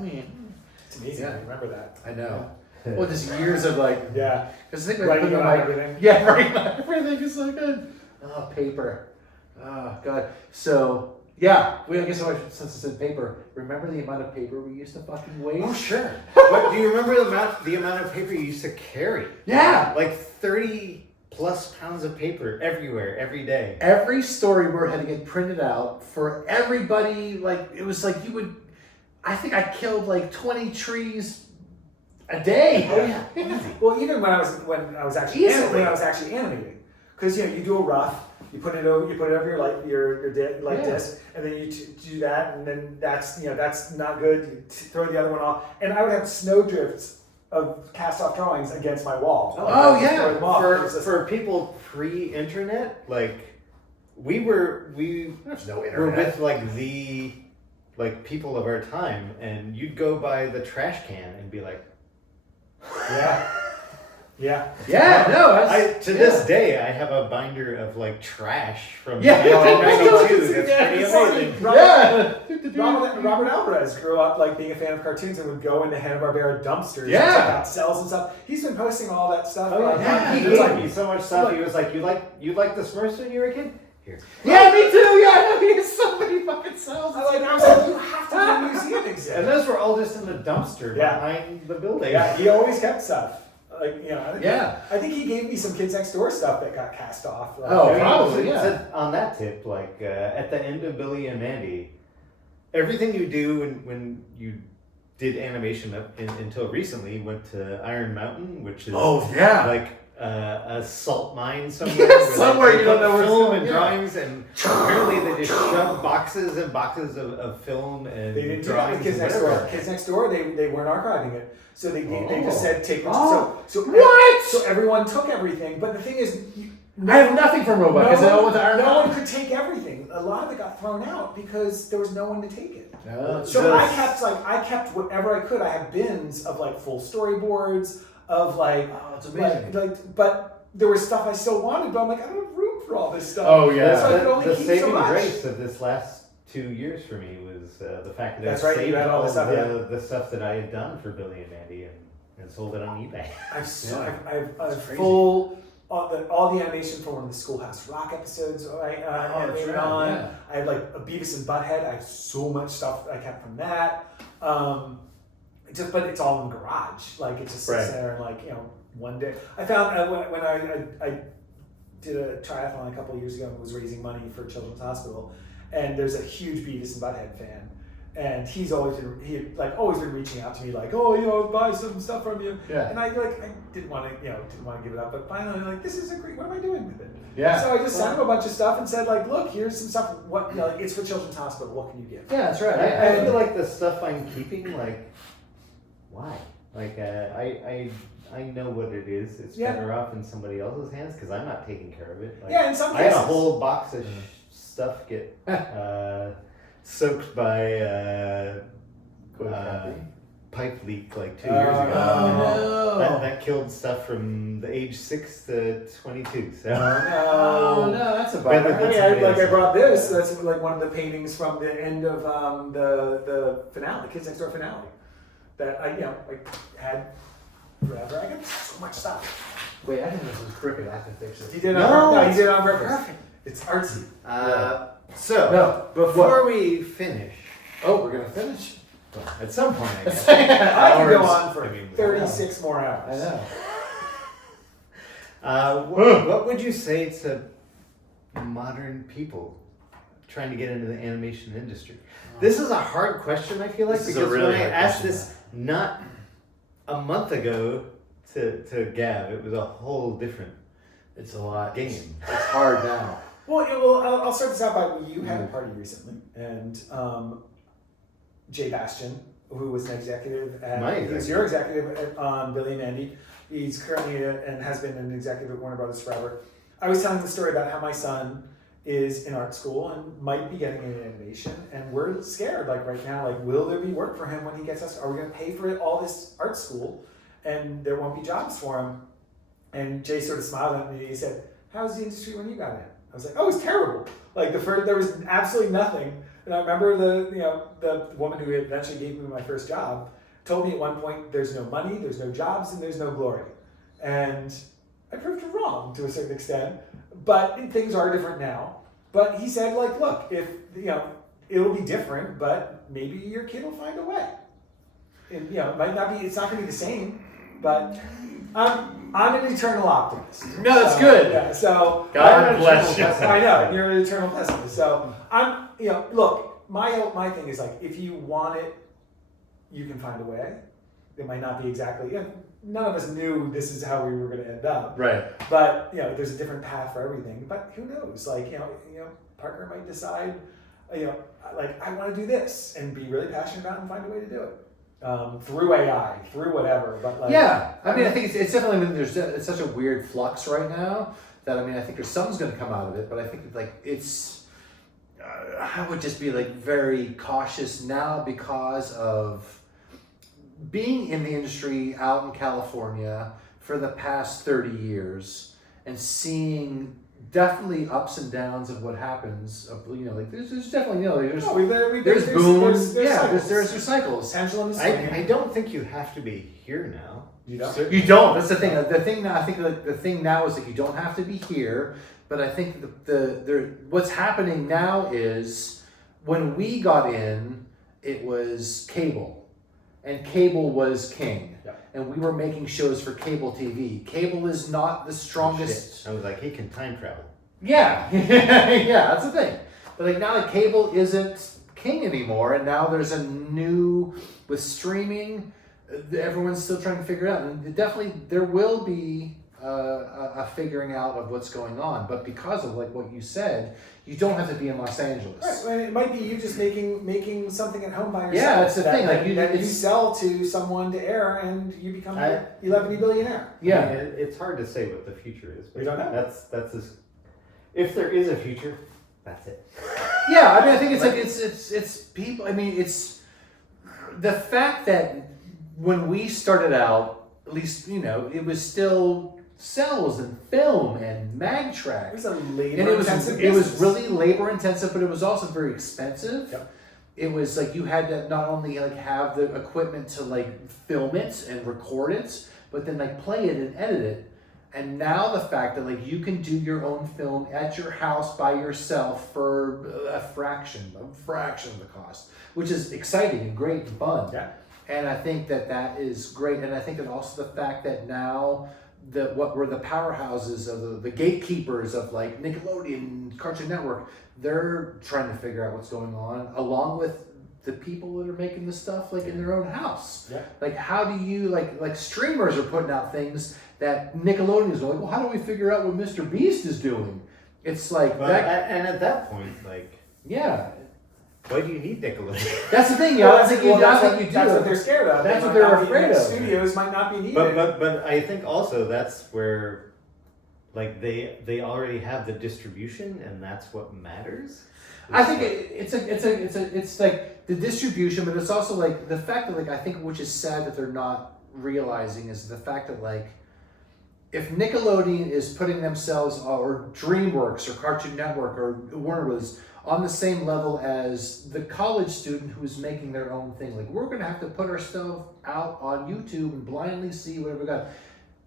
it's amazing. I remember that. I know. Well, just years of Yeah. Because I think Writing about everything. Yeah, writing about everything is so good. Oh, paper. Oh God. So yeah, I guess since it said paper, remember the amount of paper we used to fucking waste? Oh sure. But do you remember the amount of paper you used to carry? Yeah. 30 plus pounds of paper everywhere, every day. Every storyboard had to get printed out for everybody. It was you would. I think I killed 20 trees a day. Oh yeah. Well, even when I was actually animating, because you do a rough, you put it over your disc, and then you do that, and then that's not good. You throw the other one off, and I would have snowdrifts of cast-off drawings against my wall. Oh yeah. Throw them off. For people pre-internet, There's no were internet. with like the people of our time, and you'd go by the trash can and be like, Yeah. Yeah. Yeah, no, to this day, I have a binder of like trash from Yeah. 1992. That's Yeah, pretty it's amazing. Robert Alvarez grew up like being a fan of cartoons and would go into Hanna-Barbera dumpsters and Yeah. check out cells and stuff. He's been posting all that stuff. He It's gave like- me so much stuff. He was like, "You like the Smurfs when you were a kid? Here." Yeah, me too. Yeah, he has so many fucking cells. I was like, you have to do a museum And exhibit. those were all just in the dumpster Yeah. behind the building. Yeah, he always kept stuff. Like, you know, Yeah. I think he gave me some Kids Next Door stuff that got cast off. Like, Oh, I mean, probably, so- yeah. so on that tip, like at the end of Billy and Mandy, everything you do when you did animation up until recently went to Iron Mountain, which is yeah. like a salt mine somewhere. Yeah, where, like, somewhere they you don't put know where it's film going, and yeah. drawings, and apparently they just shoved boxes and boxes of film and They didn't do that drawings with Kids and Next whatever. Door. Kids Next Door, they weren't archiving it, so they Oh. just said take. Oh. So What? So everyone took everything, but the thing is, I have nothing from Robot because I went to Iron no one Mountain. could take everything. A lot of it got thrown out because there was no one to take it. Yeah. So I kept whatever I could. I have bins of like full storyboards of like, Oh, it's amazing. but there was stuff I still wanted, but I'm like, I don't have room for all this stuff. Oh, yeah. So I could only The keep so saving much. grace of this last 2 years for me was the fact that That's I right, you saved had all all the stuff, yeah. the stuff that I had done for Billy and Mandy and sold it on eBay. I've full all the animation for one of the Schoolhouse Rock episodes. Animated on. Yeah. I had like a Beavis and Butthead. I have so much stuff I kept from that. But it's all in the garage. Like it just sits Right. there and like one day I found when I did a triathlon a couple of years ago and was raising money for Children's Hospital, and there's a huge Beavis and Butthead fan. And he's always been reaching out to me like, buy some stuff from you. Yeah. And I didn't want to give it up, but finally this is a great. What am I doing with it? Yeah. So I just sent him a bunch of stuff and said like, look, here's some stuff. What it's for Children's Hospital. What can you give? Yeah, that's right. I feel like the stuff I'm keeping, like, why? Like, I know what it is. It's Yeah. better off in somebody else's hands because I'm not taking care of it. Like, Yeah, in some I had a cases. whole box of stuff get soaked by pipe leak like 2 years ago. Oh, And no. that killed stuff from the age 6 to 22. So Oh, no, that's a Better bummer. than- I brought this. That's like one of the paintings from the end of the finale, Kids Next Door finale. That I had forever. I got so much stuff. Wait, I think this was crooked. I have to fix it. He did No, he did it on purpose. perfect. It's artsy. So No, before we finish, Oh, we're gonna finish. at some point, I guess. I could go Hours. on for I mean, 36 more I hours. know. What would you say to modern people trying to get into the animation industry? This is a hard question, I feel like, This is a because really when I hard asked question, this not a month ago to Gav, it was a whole different It's a lot. game. It's hard now. Well, I'll start this out by you had a party recently, and Jay Bastian, who was an executive he was your executive on Billy and Mandy. He's currently and has been an executive at Warner Brothers forever. I was telling the story about how my son is in art school and might be getting into animation, and we're scared. Like right now, like will there be work for him when he gets us? Are we going to pay for it all this art school, and there won't be jobs for him? And Jay sort of smiled at me. He said, "How's the industry when you got in?" I was like, "Oh, it's terrible. Like there was absolutely nothing." And I remember the woman who eventually gave me my first job told me at one point, "There's no money, there's no jobs, and there's no glory." And I proved her wrong to a certain extent, but things are different now. But he said, like, look, if it'll be different, but maybe your kid will find a way. And it might not be. It's not going to be the same, but I'm an eternal optimist. No, that's good. Yeah. So God bless you. I know you're an eternal pessimist. So I'm. Look, my thing is like, if you want it, you can find a way. It might not be exactly. None of us knew this is how we were going to end up. Right. But there's a different path for everything. But who knows? Like Parker might decide, like I want to do this and be really passionate about it and find a way to do it. Through AI, through whatever, but like Yeah, I mean, I think it's definitely it's such a weird flux right now that, I mean, I think there's something's going to come out of it, but I think like it's, I would just be like very cautious now because of being in the industry out in California for the past 30 years and seeing definitely ups and downs of what happens. Of, you know, like there's definitely, you know, there's booms. There's cycles. Pendulum is I don't think you have to be here now. You know? You don't. That's the thing. The thing now, I think the thing now is that you don't have to be here. But I think what's happening now is when we got in, it was cable, and cable was king. Yeah. And we were making shows for cable TV. Cable is not the strongest. I was like, he can time travel. Yeah, yeah, that's the thing. But like now, like cable isn't king anymore, and now there's a new with streaming. Everyone's still trying to figure it out, and definitely there will be a figuring out of what's going on. But because of like what you said, you don't have to be in Los Angeles. Right. Well, it might be you just making something at home by yourself. Yeah, that's the thing. Like you sell to someone to air, and you become an 11 billionaire. Yeah, I mean, it's hard to say what the future is. But We don't know. That's if there is a future, that's it. yeah. I mean, I think it's like it's people. I mean, it's the fact that when we started out, at least you know, it was still cells and film and mag track. It was a And labor-intensive it was business. really labor intensive, but it was also very expensive. Yep. It was like you had to not only like have the equipment to like film it and record it, but then like play it and edit it. And now the fact that like you can do your own film at your house by yourself for a fraction of the cost, which is exciting and great and fun. Yeah. And I think that is great. And I think that also the fact that now what were the powerhouses of the gatekeepers of like Nickelodeon, Cartoon Network, they're trying to figure out what's going on along with the people that are making the stuff like in their own house. Yeah. Like how do you like streamers are putting out things that Nickelodeon is going, well, how do we figure out what Mr. Beast is doing? It's like But and at that point, like, yeah. why do you need Nickelodeon? That's the thing, you Well, know, I think you do. That's what they're scared of. That's They what might they're not be- afraid of. Studios might not be needed. But I think also that's where, like, they already have the distribution, and that's what matters. I think it's like the distribution, but it's also like the fact that like I think which is sad that they're not realizing is the fact that like if Nickelodeon is putting themselves or DreamWorks or Cartoon Network or Warner Bros. On the same level as the college student who's making their own thing, like we're gonna have to put our stuff out on YouTube and blindly see whatever we got.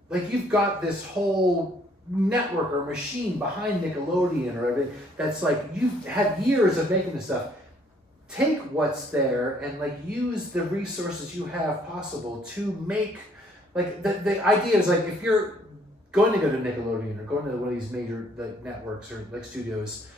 Like you've got this whole network or machine behind Nickelodeon or everything that's like you've had years of making this stuff. Take what's there and like use the resources you have possible to make like the idea is like if you're going to go to Nickelodeon or going to one of these major like networks or like studios,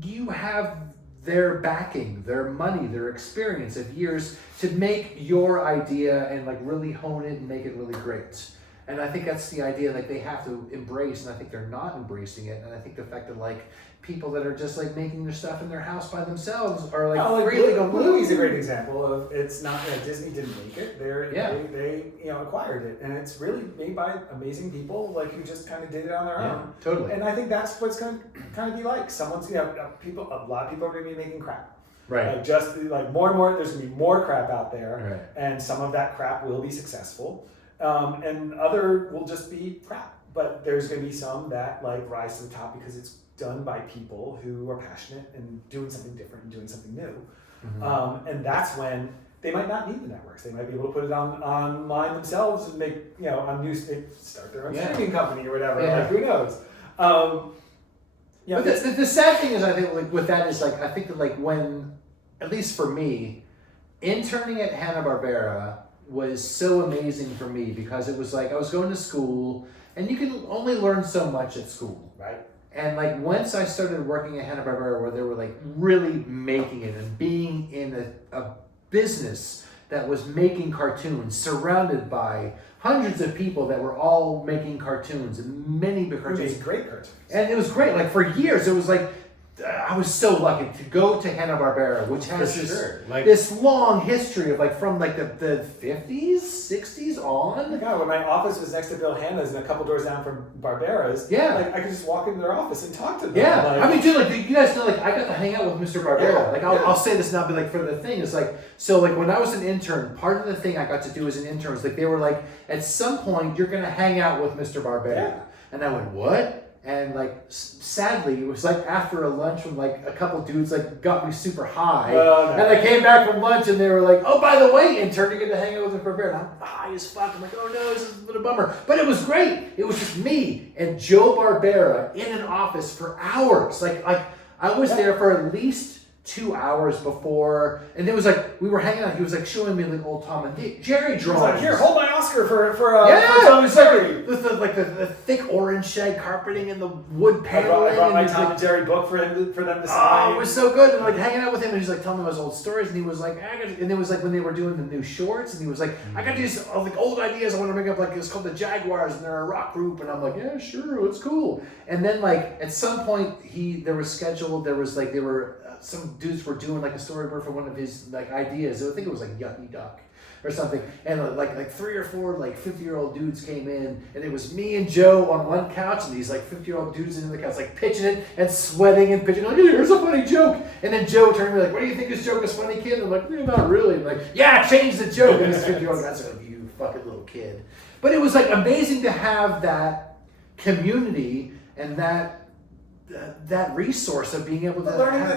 you have their backing, their money, their experience of years to make your idea and like really hone it and make it really great. And I think that's the idea like they have to embrace, and I think they're not embracing it. And I think the fact that like people that are just like making their stuff in their house by themselves are like really going. Bluey's a great example of it's not that Disney didn't make it. Yeah. They acquired it, and it's really made by amazing people like who just kind of did it on their own. Totally. And I think that's what's going to kind of be like. Someone's a lot of people are going to be making crap. Right. Like just like more and more, there's going to be more crap out there, Right. and some of that crap will be successful, and other will just be crap. But there's going to be some that like rise to the top because it's done by people who are passionate and doing something different and doing something new. Mm-hmm. And that's when they might not need the networks. They might be able to put it online themselves and make, on news, they start their own streaming company or whatever. Yeah. Like, who knows? But the sad thing is, I think like with that is like I think that like when, at least for me, interning at Hanna-Barbera was so amazing for me because it was like I was going to school and you can only learn so much at school. Right. And like once I started working at Hanna-Barbera where they were like really making it and being in a business that was making cartoons surrounded by hundreds of people that were all making cartoons and many big cartoons. Great cartoons. And it was great. Like for years, it was like I was so lucky to go to Hanna-Barbera, which has this long history of like from like the 50s, 60s on. God, when my office was next to Bill Hanna's and a couple doors down from Barbera's, like I could just walk into their office and talk to them. Yeah, like, I mean, dude, like you guys know, like I got to hang out with Mr. Barbera. Like I'll say this now, but like for the thing is like, so like when I was an intern, part of the thing I got to do as an intern was like they were like, at some point you're gonna hang out with Mr. Barbera, and I went, what? And like sadly, it was like after a lunch when like a couple dudes like got me super high, and I came back from lunch and they were like, "Oh, by the way, intern, you get to hang out with Mr. Barbera." And I'm high as fuck. I'm like, "Oh no, this is a bit of a bummer," but it was great. It was just me and Joe Barbera in an office for hours. Like I was there for at least 2 hours before, and it was like we were hanging out. He was like showing me like old Tom and Jerry drawings. Like, here, hold my Oscar for Tom and Jerry. The thick orange shag carpeting and the wood paneling. I brought my Tom and Jerry book for them to sign. Oh, it was so good. And like hanging out with him, and he's like telling me his old stories, and he was like, and it was like when they were doing the new shorts, and he was like, I got these like old ideas. I want to bring up like it's called the Jaguars, and they're a rock group, and I'm like, yeah, sure, it's cool. And then like at some point some dudes were doing like a storyboard for one of his like ideas. I think it was like Yucky Duck or something. And like 3 or 4 like 50-year-old dudes came in, and it was me and Joe on one couch, and these like 50-year-old dudes in the couch like pitching it and sweating and pitching like, here's a funny joke. And then Joe turned to me like, what do you think this joke is funny, kid? And I'm like, not really. And like, yeah, change the joke. And this 50-year-old guy's like, you fucking little kid. But it was like amazing to have that community and that resource of being able to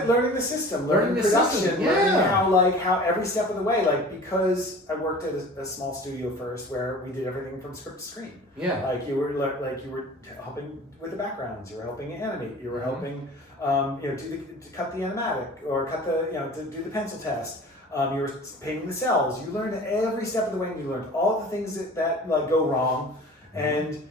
learning the system, learning production, learning how every step of the way, like because I worked at a small studio first where we did everything from script to screen. Yeah, like you were helping with the backgrounds, you were helping animate, you were helping to cut the animatic or cut the to do the pencil test. You were painting the cells. You learned every step of the way, and you learned all the things that like go wrong, and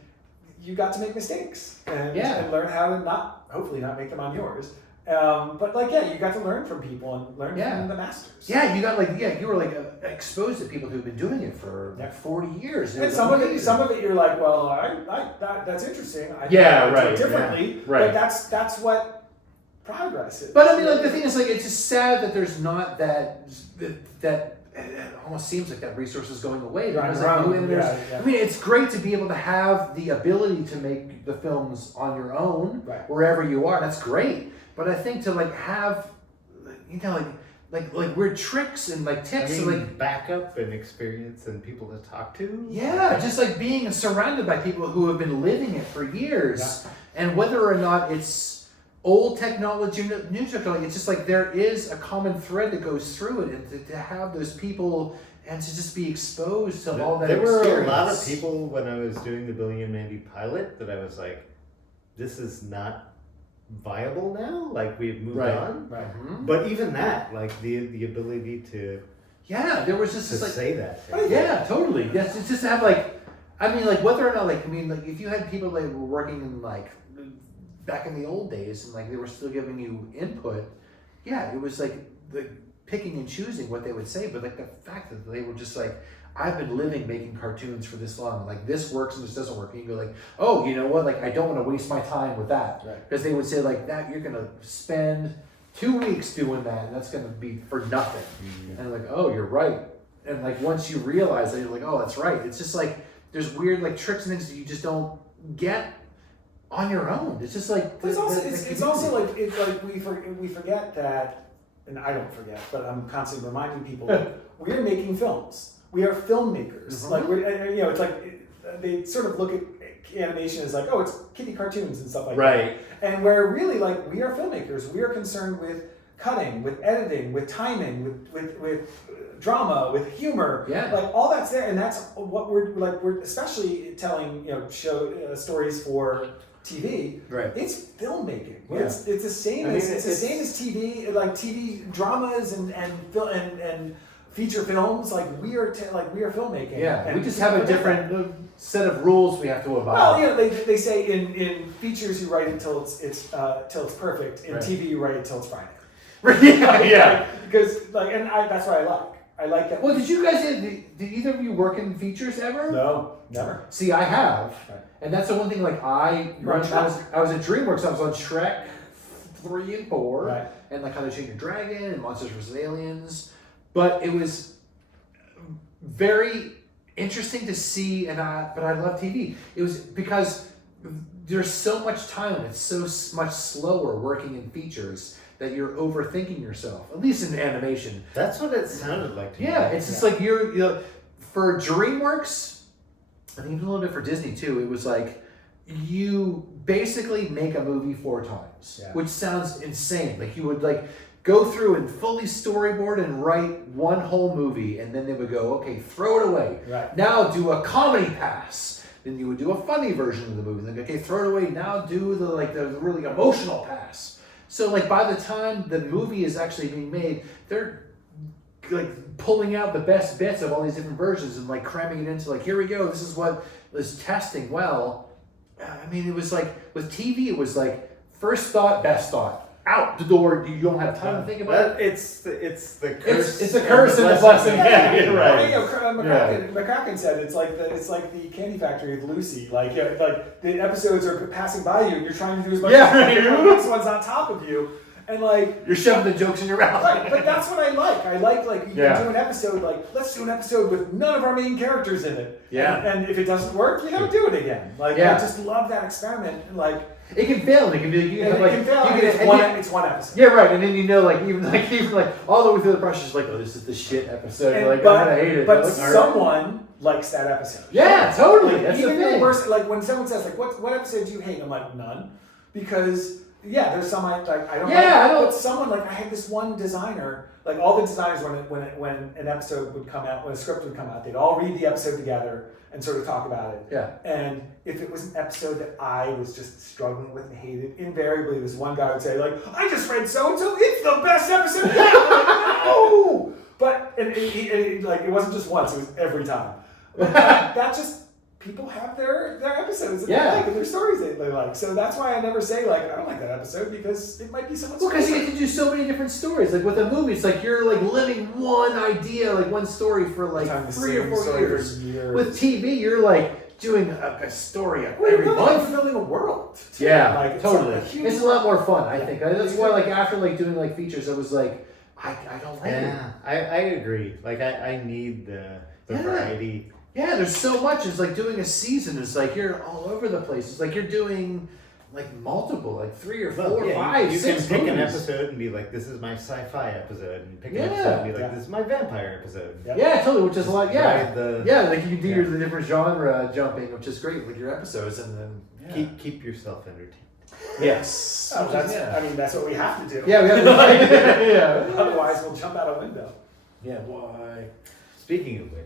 you got to make mistakes and learn how to hopefully not make them on yours. But you got to learn from people and learn from the masters. Yeah, you got you were like exposed to people who've been doing it for 40 years. And some of it you're like, well, that's interesting. I do it differently. But that's what progress is. But I mean, like the thing is, like it's just sad that there's not that it almost seems like that resource is going away. I mean, it's great to be able to have the ability to make the films on your own, wherever you are. That's great. But I think to like have, like weird tricks and like tips and like backup and experience and people to talk to. Yeah, just like being surrounded by people who have been living it for years, and whether or not it's old technology, new technology, it's just like there is a common thread that goes through it, and to have those people and to just be exposed to all that experience. There were a lot of people when I was doing the Billy Mandy pilot that I was like, this is not viable now, like we've moved on. Right. Mm-hmm. But even that, like the ability to there was just to say that. Yeah, totally. Yes, it's just to have like, I mean, like whether or not like, I mean, like if you had people that were working in like back in the old days and like they were still giving you input, it was like the picking and choosing what they would say, but like the fact that they were just like, I've been living making cartoons for this long, like this works and this doesn't work, and you go like, oh, you know what, like I don't want to waste my time with that, because they would say like that you're gonna spend 2 weeks doing that and that's gonna be for nothing. And like, oh, you're right. And like once you realize that, you're like, oh, that's right. It's just like there's weird like tricks and things that you just don't get on your own. It's just like it's also like we forget that, and I don't forget, but I'm constantly reminding people that we're making films. We are filmmakers. Mm-hmm. Like we're it's like they sort of look at animation as like, oh, it's kiddie cartoons and stuff like that. And where really like we are filmmakers. We are concerned with cutting, with editing, with timing, with drama, with humor, like all that's there, and that's what we're especially telling stories for TV. It's filmmaking. It's the same as TV, like TV dramas and feature films. Like we are filmmaking. And we just have a different set of rules we have to abide. Well, they say in features you write it till it's perfect. In TV you write it till it's Friday. Because that's what I like. I like that. Well, did you guys? Did either of you work in features ever? No, never. See, I have, and that's the one thing. Like I was at DreamWorks. I was on Shrek 3 and 4, Right. and like How to Train Your Dragon and Monsters vs. Aliens. But it was very interesting to see, but I love TV. It was because there's so much time and it's so much slower working in features that you're overthinking yourself, at least in animation. That's what it sounded like to me. Yeah, it's just like you know, for DreamWorks, I think even a little bit for Disney too, it was like you basically make a movie 4 times, which sounds insane. Like you would like go through and fully storyboard and write one whole movie, and then they would go, okay, throw it away. Right. Now do a comedy pass. Then you would do a funny version of the movie. Then okay, throw it away. Now do the really emotional pass. So like by the time the movie is actually being made, they're like pulling out the best bits of all these different versions and like cramming it into like, here we go. This is what is testing well. I mean, it was like with TV, it was like first thought, best thought. Out the door. You don't have time to think about it. It's the curse. It's a curse and a blessing. Yeah, right. You know, McCracken said it's like the Candy Factory with Lucy. Like the episodes are passing by you. You're trying to do as much as you can. The next one's on top of you, and like You're shoving the jokes in your mouth. Right, but that's what I like. I like you can do an episode let's do an episode with none of our main characters in it. Yeah. And if it doesn't work, you don't do it again. I just love that experiment. And it can fail. And it can be. You can, it can fail. It's one episode. Yeah, right. And then you know, like even all the way through the process, like, oh, this is the shit episode. I'm gonna hate it. But someone likes that episode. Yeah, totally. That's even the thing. the worst, when someone says what episode do you hate? I'm like, none, because there's some I don't. Yeah, I don't. But someone I had this one designer. All the designers when an episode would come out, when a script would come out, they'd all read the episode together and sort of talk about it. Yeah. And if it was an episode that I was just struggling with and hated, invariably this one guy would say I just read so and so, it's the best episode yet. No. But it wasn't just once; it was every time. But that just. People have their episodes that they like and their stories they like. So that's why I never say I don't like that episode, because it might be someone's because you get to do so many different stories. Like with a movie, it's like you're living one idea, one story for 3 or 4 years. With TV, you're doing a story every month. You're building a world. Too. Yeah, totally. It's a lot more fun, I think. That's why after doing features, I was I don't like it. Yeah, I agree. I need the variety. Yeah, there's so much. It's like doing a season. It's like you're all over the place. It's like you're doing multiple, 3 or 4, 5, you 6 can pick an movies. episode and be like, this is my sci-fi episode, and pick an episode and be like, this is my vampire episode. Yeah, totally. Which is a lot. Yeah, you can do the different genre jumping, which is great with your episodes, and then keep yourself entertained. Yes. That's what we have to do. Yeah, we have to. Otherwise, we'll jump out a window. Yeah. Why? Speaking of which.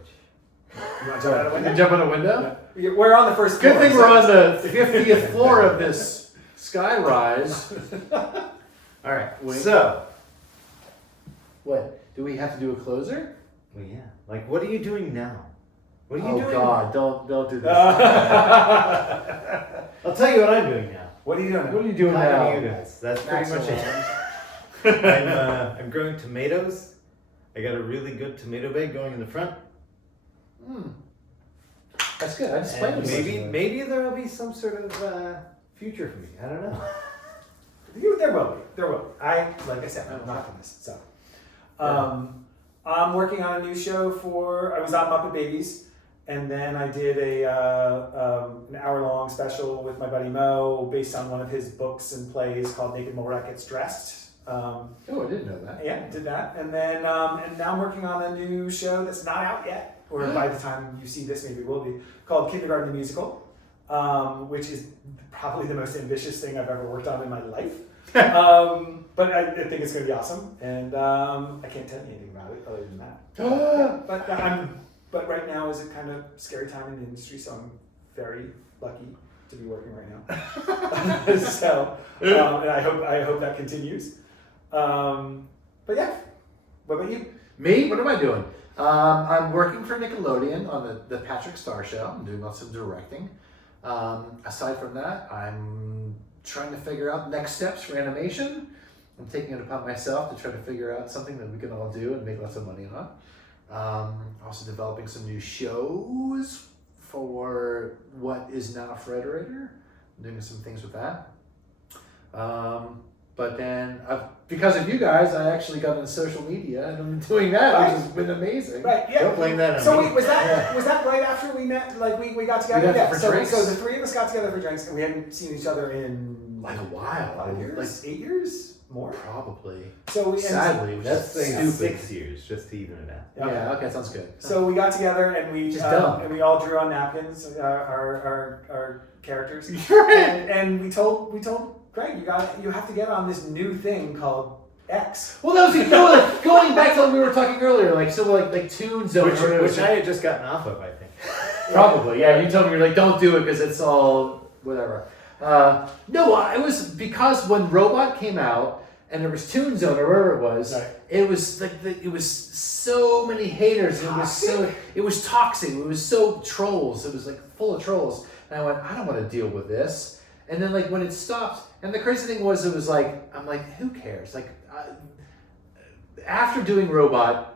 You want to jump out a window? Jump out a window? Yeah. We're on the first floor. Good thing we're on the 50th floor of this sky rise. All right. So, what? Do we have to do a closer? Well, yeah. What are you doing now? What are you doing? Oh God! Don't do this. I'll tell you what I'm doing now. What are you doing? What are you doing Hi now? to you guys. That's pretty Maxwell much it. I'm growing tomatoes. I got a really good tomato bed going in the front. That's good. I just played with maybe there will be some sort of future for me. I don't know. There will be. Like I said, I'm an optimist. So, I'm working on a new show I was on Muppet Babies, and then I did an hour-long special with my buddy Mo based on one of his books and plays called Naked Mole Rat Gets Dressed. I didn't know that. Yeah, did that, and then and now I'm working on a new show that's not out yet, or by the time you see this, maybe it will be, called Kindergarten the Musical, which is probably the most ambitious thing I've ever worked on in my life. But I think it's going to be awesome, and I can't tell you anything about it other than that. But right now is a kind of scary time in the industry, so I'm very lucky to be working right now. So, and I hope that continues. But yeah, what about you? Me? What am I doing? I'm working for Nickelodeon on the Patrick Star Show. I'm doing lots of directing. Aside from that, I'm trying to figure out next steps for animation. I'm taking it upon myself to try to figure out something that we can all do and make lots of money on. Also developing some new shows for what is now Frederator. I'm doing some things with that. But then, because of you guys, I actually got into social media and I'm doing that, Right. which has been amazing. Right. Yeah. Don't blame that on So me. wait, was that right after we met? Like we got together. We got for so drinks. so the three of us got together for drinks, and we hadn't seen each other in Like a while. 5 years, Like 8 years, more. probably. So we Sadly, which Let's is say stupid. 6 years, just to even it out. Yeah, okay, sounds good. So we got together and we Just dumb. and we all drew on napkins our characters, and we told Greg, you have to get on this new thing called X. Well, that was like going back to what we were talking earlier, like Toon Zone, Which I had just gotten off of, I think. probably. Yeah, you told me you're like, don't do it because it's all whatever. No, it was because when Robot came out and there was Toon Zone or wherever it was, Right. it was like it was so many haters. It was toxic. It was so trolls. It was like full of trolls. And I went, I don't want to deal with this. And then like when it stopped, and the crazy thing was, it was like I'm like, who cares? Like after doing Robot,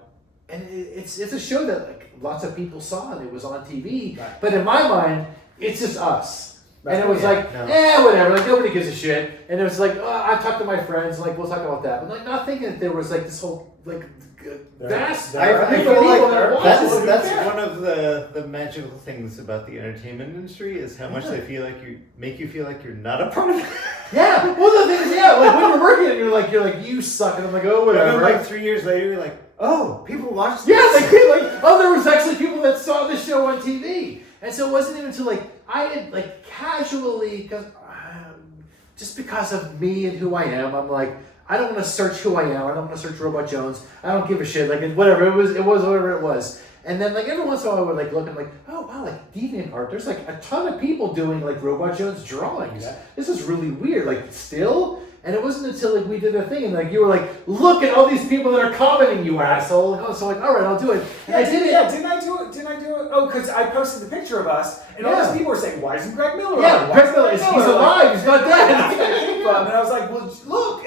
and it's a show that like lots of people saw and it was on TV. Right. But in my mind, it's just us. Right. And it was Yeah, like, no. whatever, like nobody gives a shit. And it was like, I talked to my friends, like we'll talk about that. But like not thinking that there was like this whole like vast I group feel of like people that watched it. that's one of the magical things about the entertainment industry is how much they make you feel like you're not a part of it. Yeah. Well, the thing is, like when you're working it, you're like you suck, and I'm like, oh, And whatever. then like 3 years later, you're like, oh, people watch this. Yeah, there was actually people that saw the show on TV, and so it wasn't even until like I had like casually, just because of me and who I am, I'm like, I don't want to search who I am. I don't want to search Robot Jones. I don't give a shit. Like whatever it was whatever it was. And then like every once in a while I would like look and like, oh wow, like DeviantArt, there's like a ton of people doing like Robot Jones drawings. Yeah. This is really weird. Like still. And it wasn't until like we did a thing and like you were like, look at all these people that are commenting, you asshole. And so like, all right, I'll do it. And I did it. Yeah, didn't I do it? Oh, because I posted the picture of us, and all Yeah. these people were saying, "Why isn't Greg Miller?" Yeah, on? Why Greg isn't Miller, Greg he's Miller?" alive, he's not dead. That's where it came from. And I was like, "Well, look,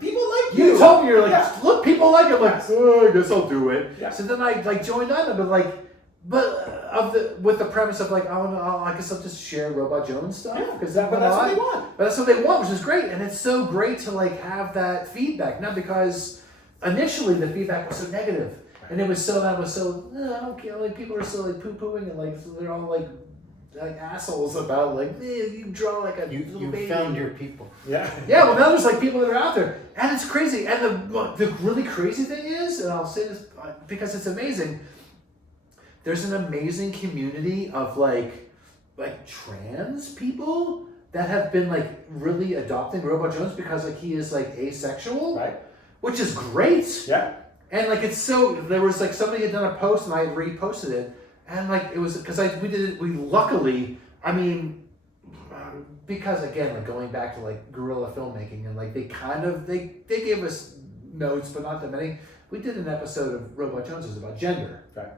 people like you." You told me, you're like, Yeah. look, people like it. I'm like, oh, I guess I'll do it. Yeah. So then I like joined on it, with the premise of like, I guess I'll just share Robot Jones stuff because but that's what they want. But that's what they want, which is great, and it's so great to like have that feedback. Not because initially the feedback was so negative, and it was so I don't care. Like people are still like poo pooing and like they're all like assholes about like you draw like a little You baby. found your people. Yeah. Yeah, well now there's like people that are out there, and it's crazy. And the really crazy thing is, and I'll say this because it's amazing. There's an amazing community of like trans people that have been like really adopting Robot Jones because like he is like asexual, Right. which is great. Yeah. And like it's so there was like somebody had done a post and I had reposted it, and like it was because we luckily, I mean, because again like going back to like guerrilla filmmaking and like they gave us notes but not that many. We did an episode of Robot Jones that was about gender. Right.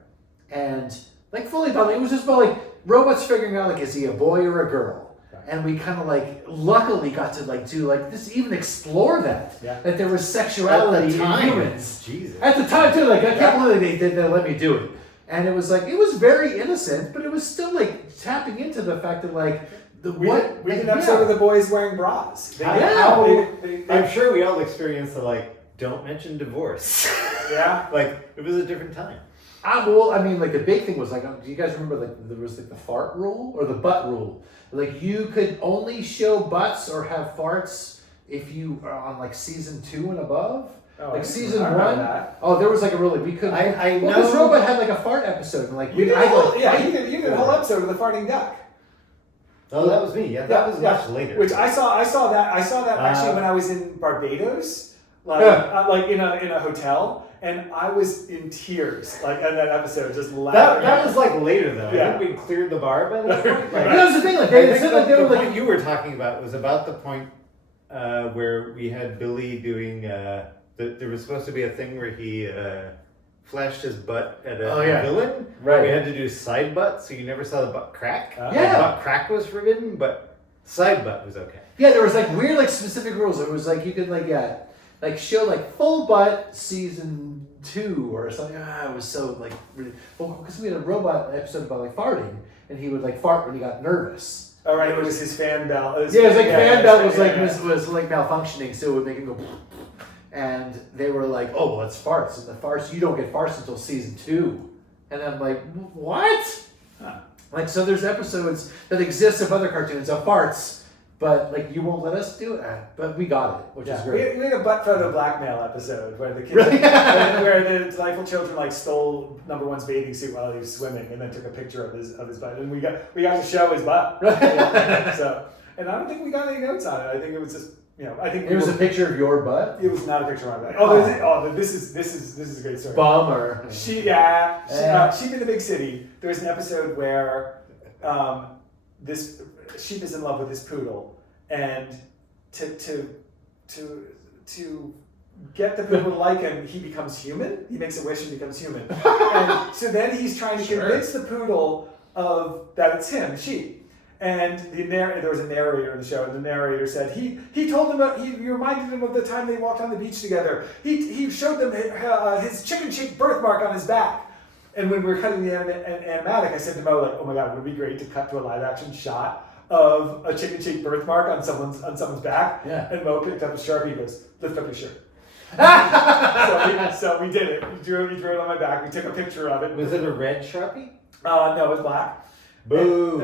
And like fully about it was just about like robots figuring out like is he a boy or a girl, and we kind of like luckily got to like do like this even explore that that there was sexuality in humans. Jesus. At the time too, like I can't believe they let me do it, and it was like it was very innocent, but it was still like tapping into the fact that like We did an episode of the boys wearing bras. I'm sure we all experienced the like, don't mention divorce. Yeah. Like it was a different time. Well, I mean, like the big thing was like, do you guys remember like there was like the fart rule or the butt rule? Like you could only show butts or have farts if you are on like season 2 and above. Oh, like season I remember 1. that. Oh, there was like a really we could. I know. This robot had like a fart episode and like You did a whole, you fight. did a whole episode with the farting duck. Oh, that was me. Yeah, that was much later. Which I saw that actually when I was in Barbados, like in a hotel, and I was in tears like in that episode, just laughing. That was like later though. Yeah. I think we cleared the bar by that point. Like, That was the thing. Like I they think said like they the were like point you were talking about was about the point where we had Billy doing. There was supposed to be a thing where he flashed his butt at a villain. Right. We had to do side butt, so you never saw the butt crack. Yeah. Butt crack was forbidden, but side butt was okay. Yeah, there was like weird like specific rules. It was like you could like show like full butt season 2 or something. It was so like really well because we had a robot episode about like farting, and he would like fart when he got nervous. Oh right, it was his fan belt. Yeah, it was like fan belt was like yeah. was like malfunctioning, so it would make it go. And they were like, "Oh, well, it's farts, and the farts you don't get farts until season 2." And I'm like, "What?" Huh. Like, so there's episodes that exist of other cartoons of farts, but like you won't let us do it. But we got it, which is great. We had a butt photo blackmail episode where the kids, Really? where the delightful children like stole number one's bathing suit while he was swimming, and then took a picture of his butt, and we got to show his butt. Yeah, so, and I don't think we got any notes on it. I think it was just, I think It was a picture of your butt. It was not a picture of my butt. This is a great story. Bummer. Sheep in the Big City. There's an episode where this sheep is in love with this poodle, and to get the poodle to like him, he becomes human. He makes a wish and becomes human. And so then he's trying to convince the poodle of that it's him, sheep. And there was a narrator in the show, and the narrator said he told him he reminded him of the time they walked on the beach together. He showed them his chicken-shaped birthmark on his back. And when we were cutting the animatic, I said to Mo, like, "Oh my God, would it be great to cut to a live-action shot of a chicken-shaped birthmark on someone's back?" Yeah. And Mo picked up a Sharpie. He goes, "Lift up your shirt." so we did it. He drew it on my back. We took a picture of it. Was it a red Sharpie? No, it was black. Boo.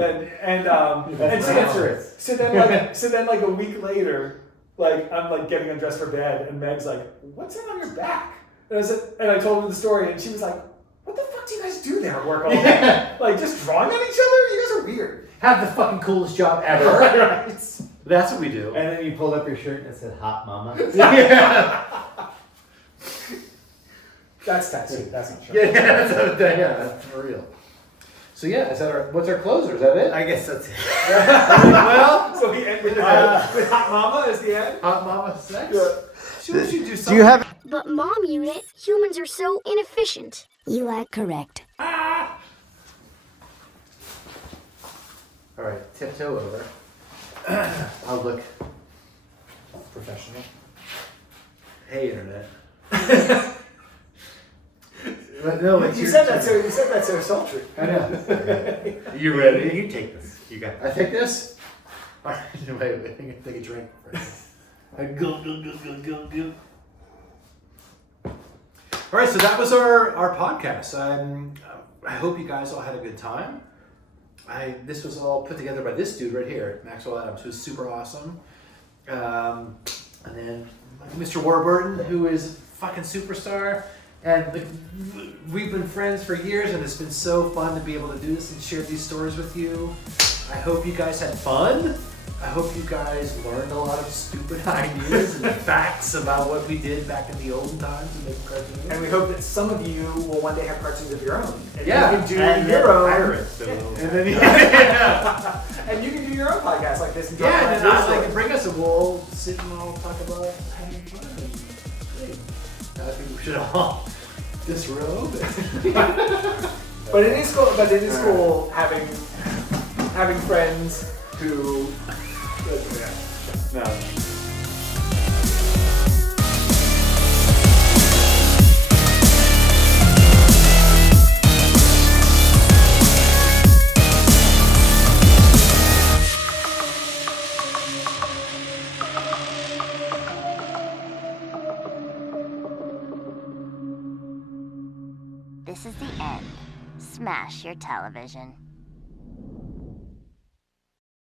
So then like a week later, like I'm like getting undressed for bed, and Meg's like, "What's that on your back?" And I told her the story, and she was like, "What the fuck do you guys do there at work all day? Like just drawing on each other? You guys are weird." Have the fucking coolest job ever. Right. That's what we do. And then you pulled up your shirt and it said "Hot Mama." Yeah. That's tattoo. That's not true. That's for real. So yeah, what's our closer? Is that it? I guess that's it. Well, so we end with Hot Mama as the end. Hot Mama sex. Should do something. But Mom Unit, humans are so inefficient. You are correct. All right, tiptoe over. I'll look professional. Hey, internet. But no, You said that so sultry. I know. You ready? You take this. You got I take this. All right, wait. I think I take a drink first. Go. All right, so that was our podcast. I hope you guys all had a good time. This was all put together by this dude right here, Maxwell Atoms, who's super awesome. And then Mr. Warburton, who is a fucking superstar. And we've been friends for years, and it's been so fun to be able to do this and share these stories with you. I hope you guys had fun. I hope you guys learned a lot of stupid ideas and facts about what we did back in the olden times to make cartoons. And we hope that some of you will one day have cartoons of your own. And Yeah. you can do and your own. pirates. And then yeah, And you can do your own podcast like this. And and talk then about they your can bring us, and we'll sit and all talk about having fun. Great. I think we should all disrobe. But it is cool. But it is cool having friends who. No. This is the end. Smash your television.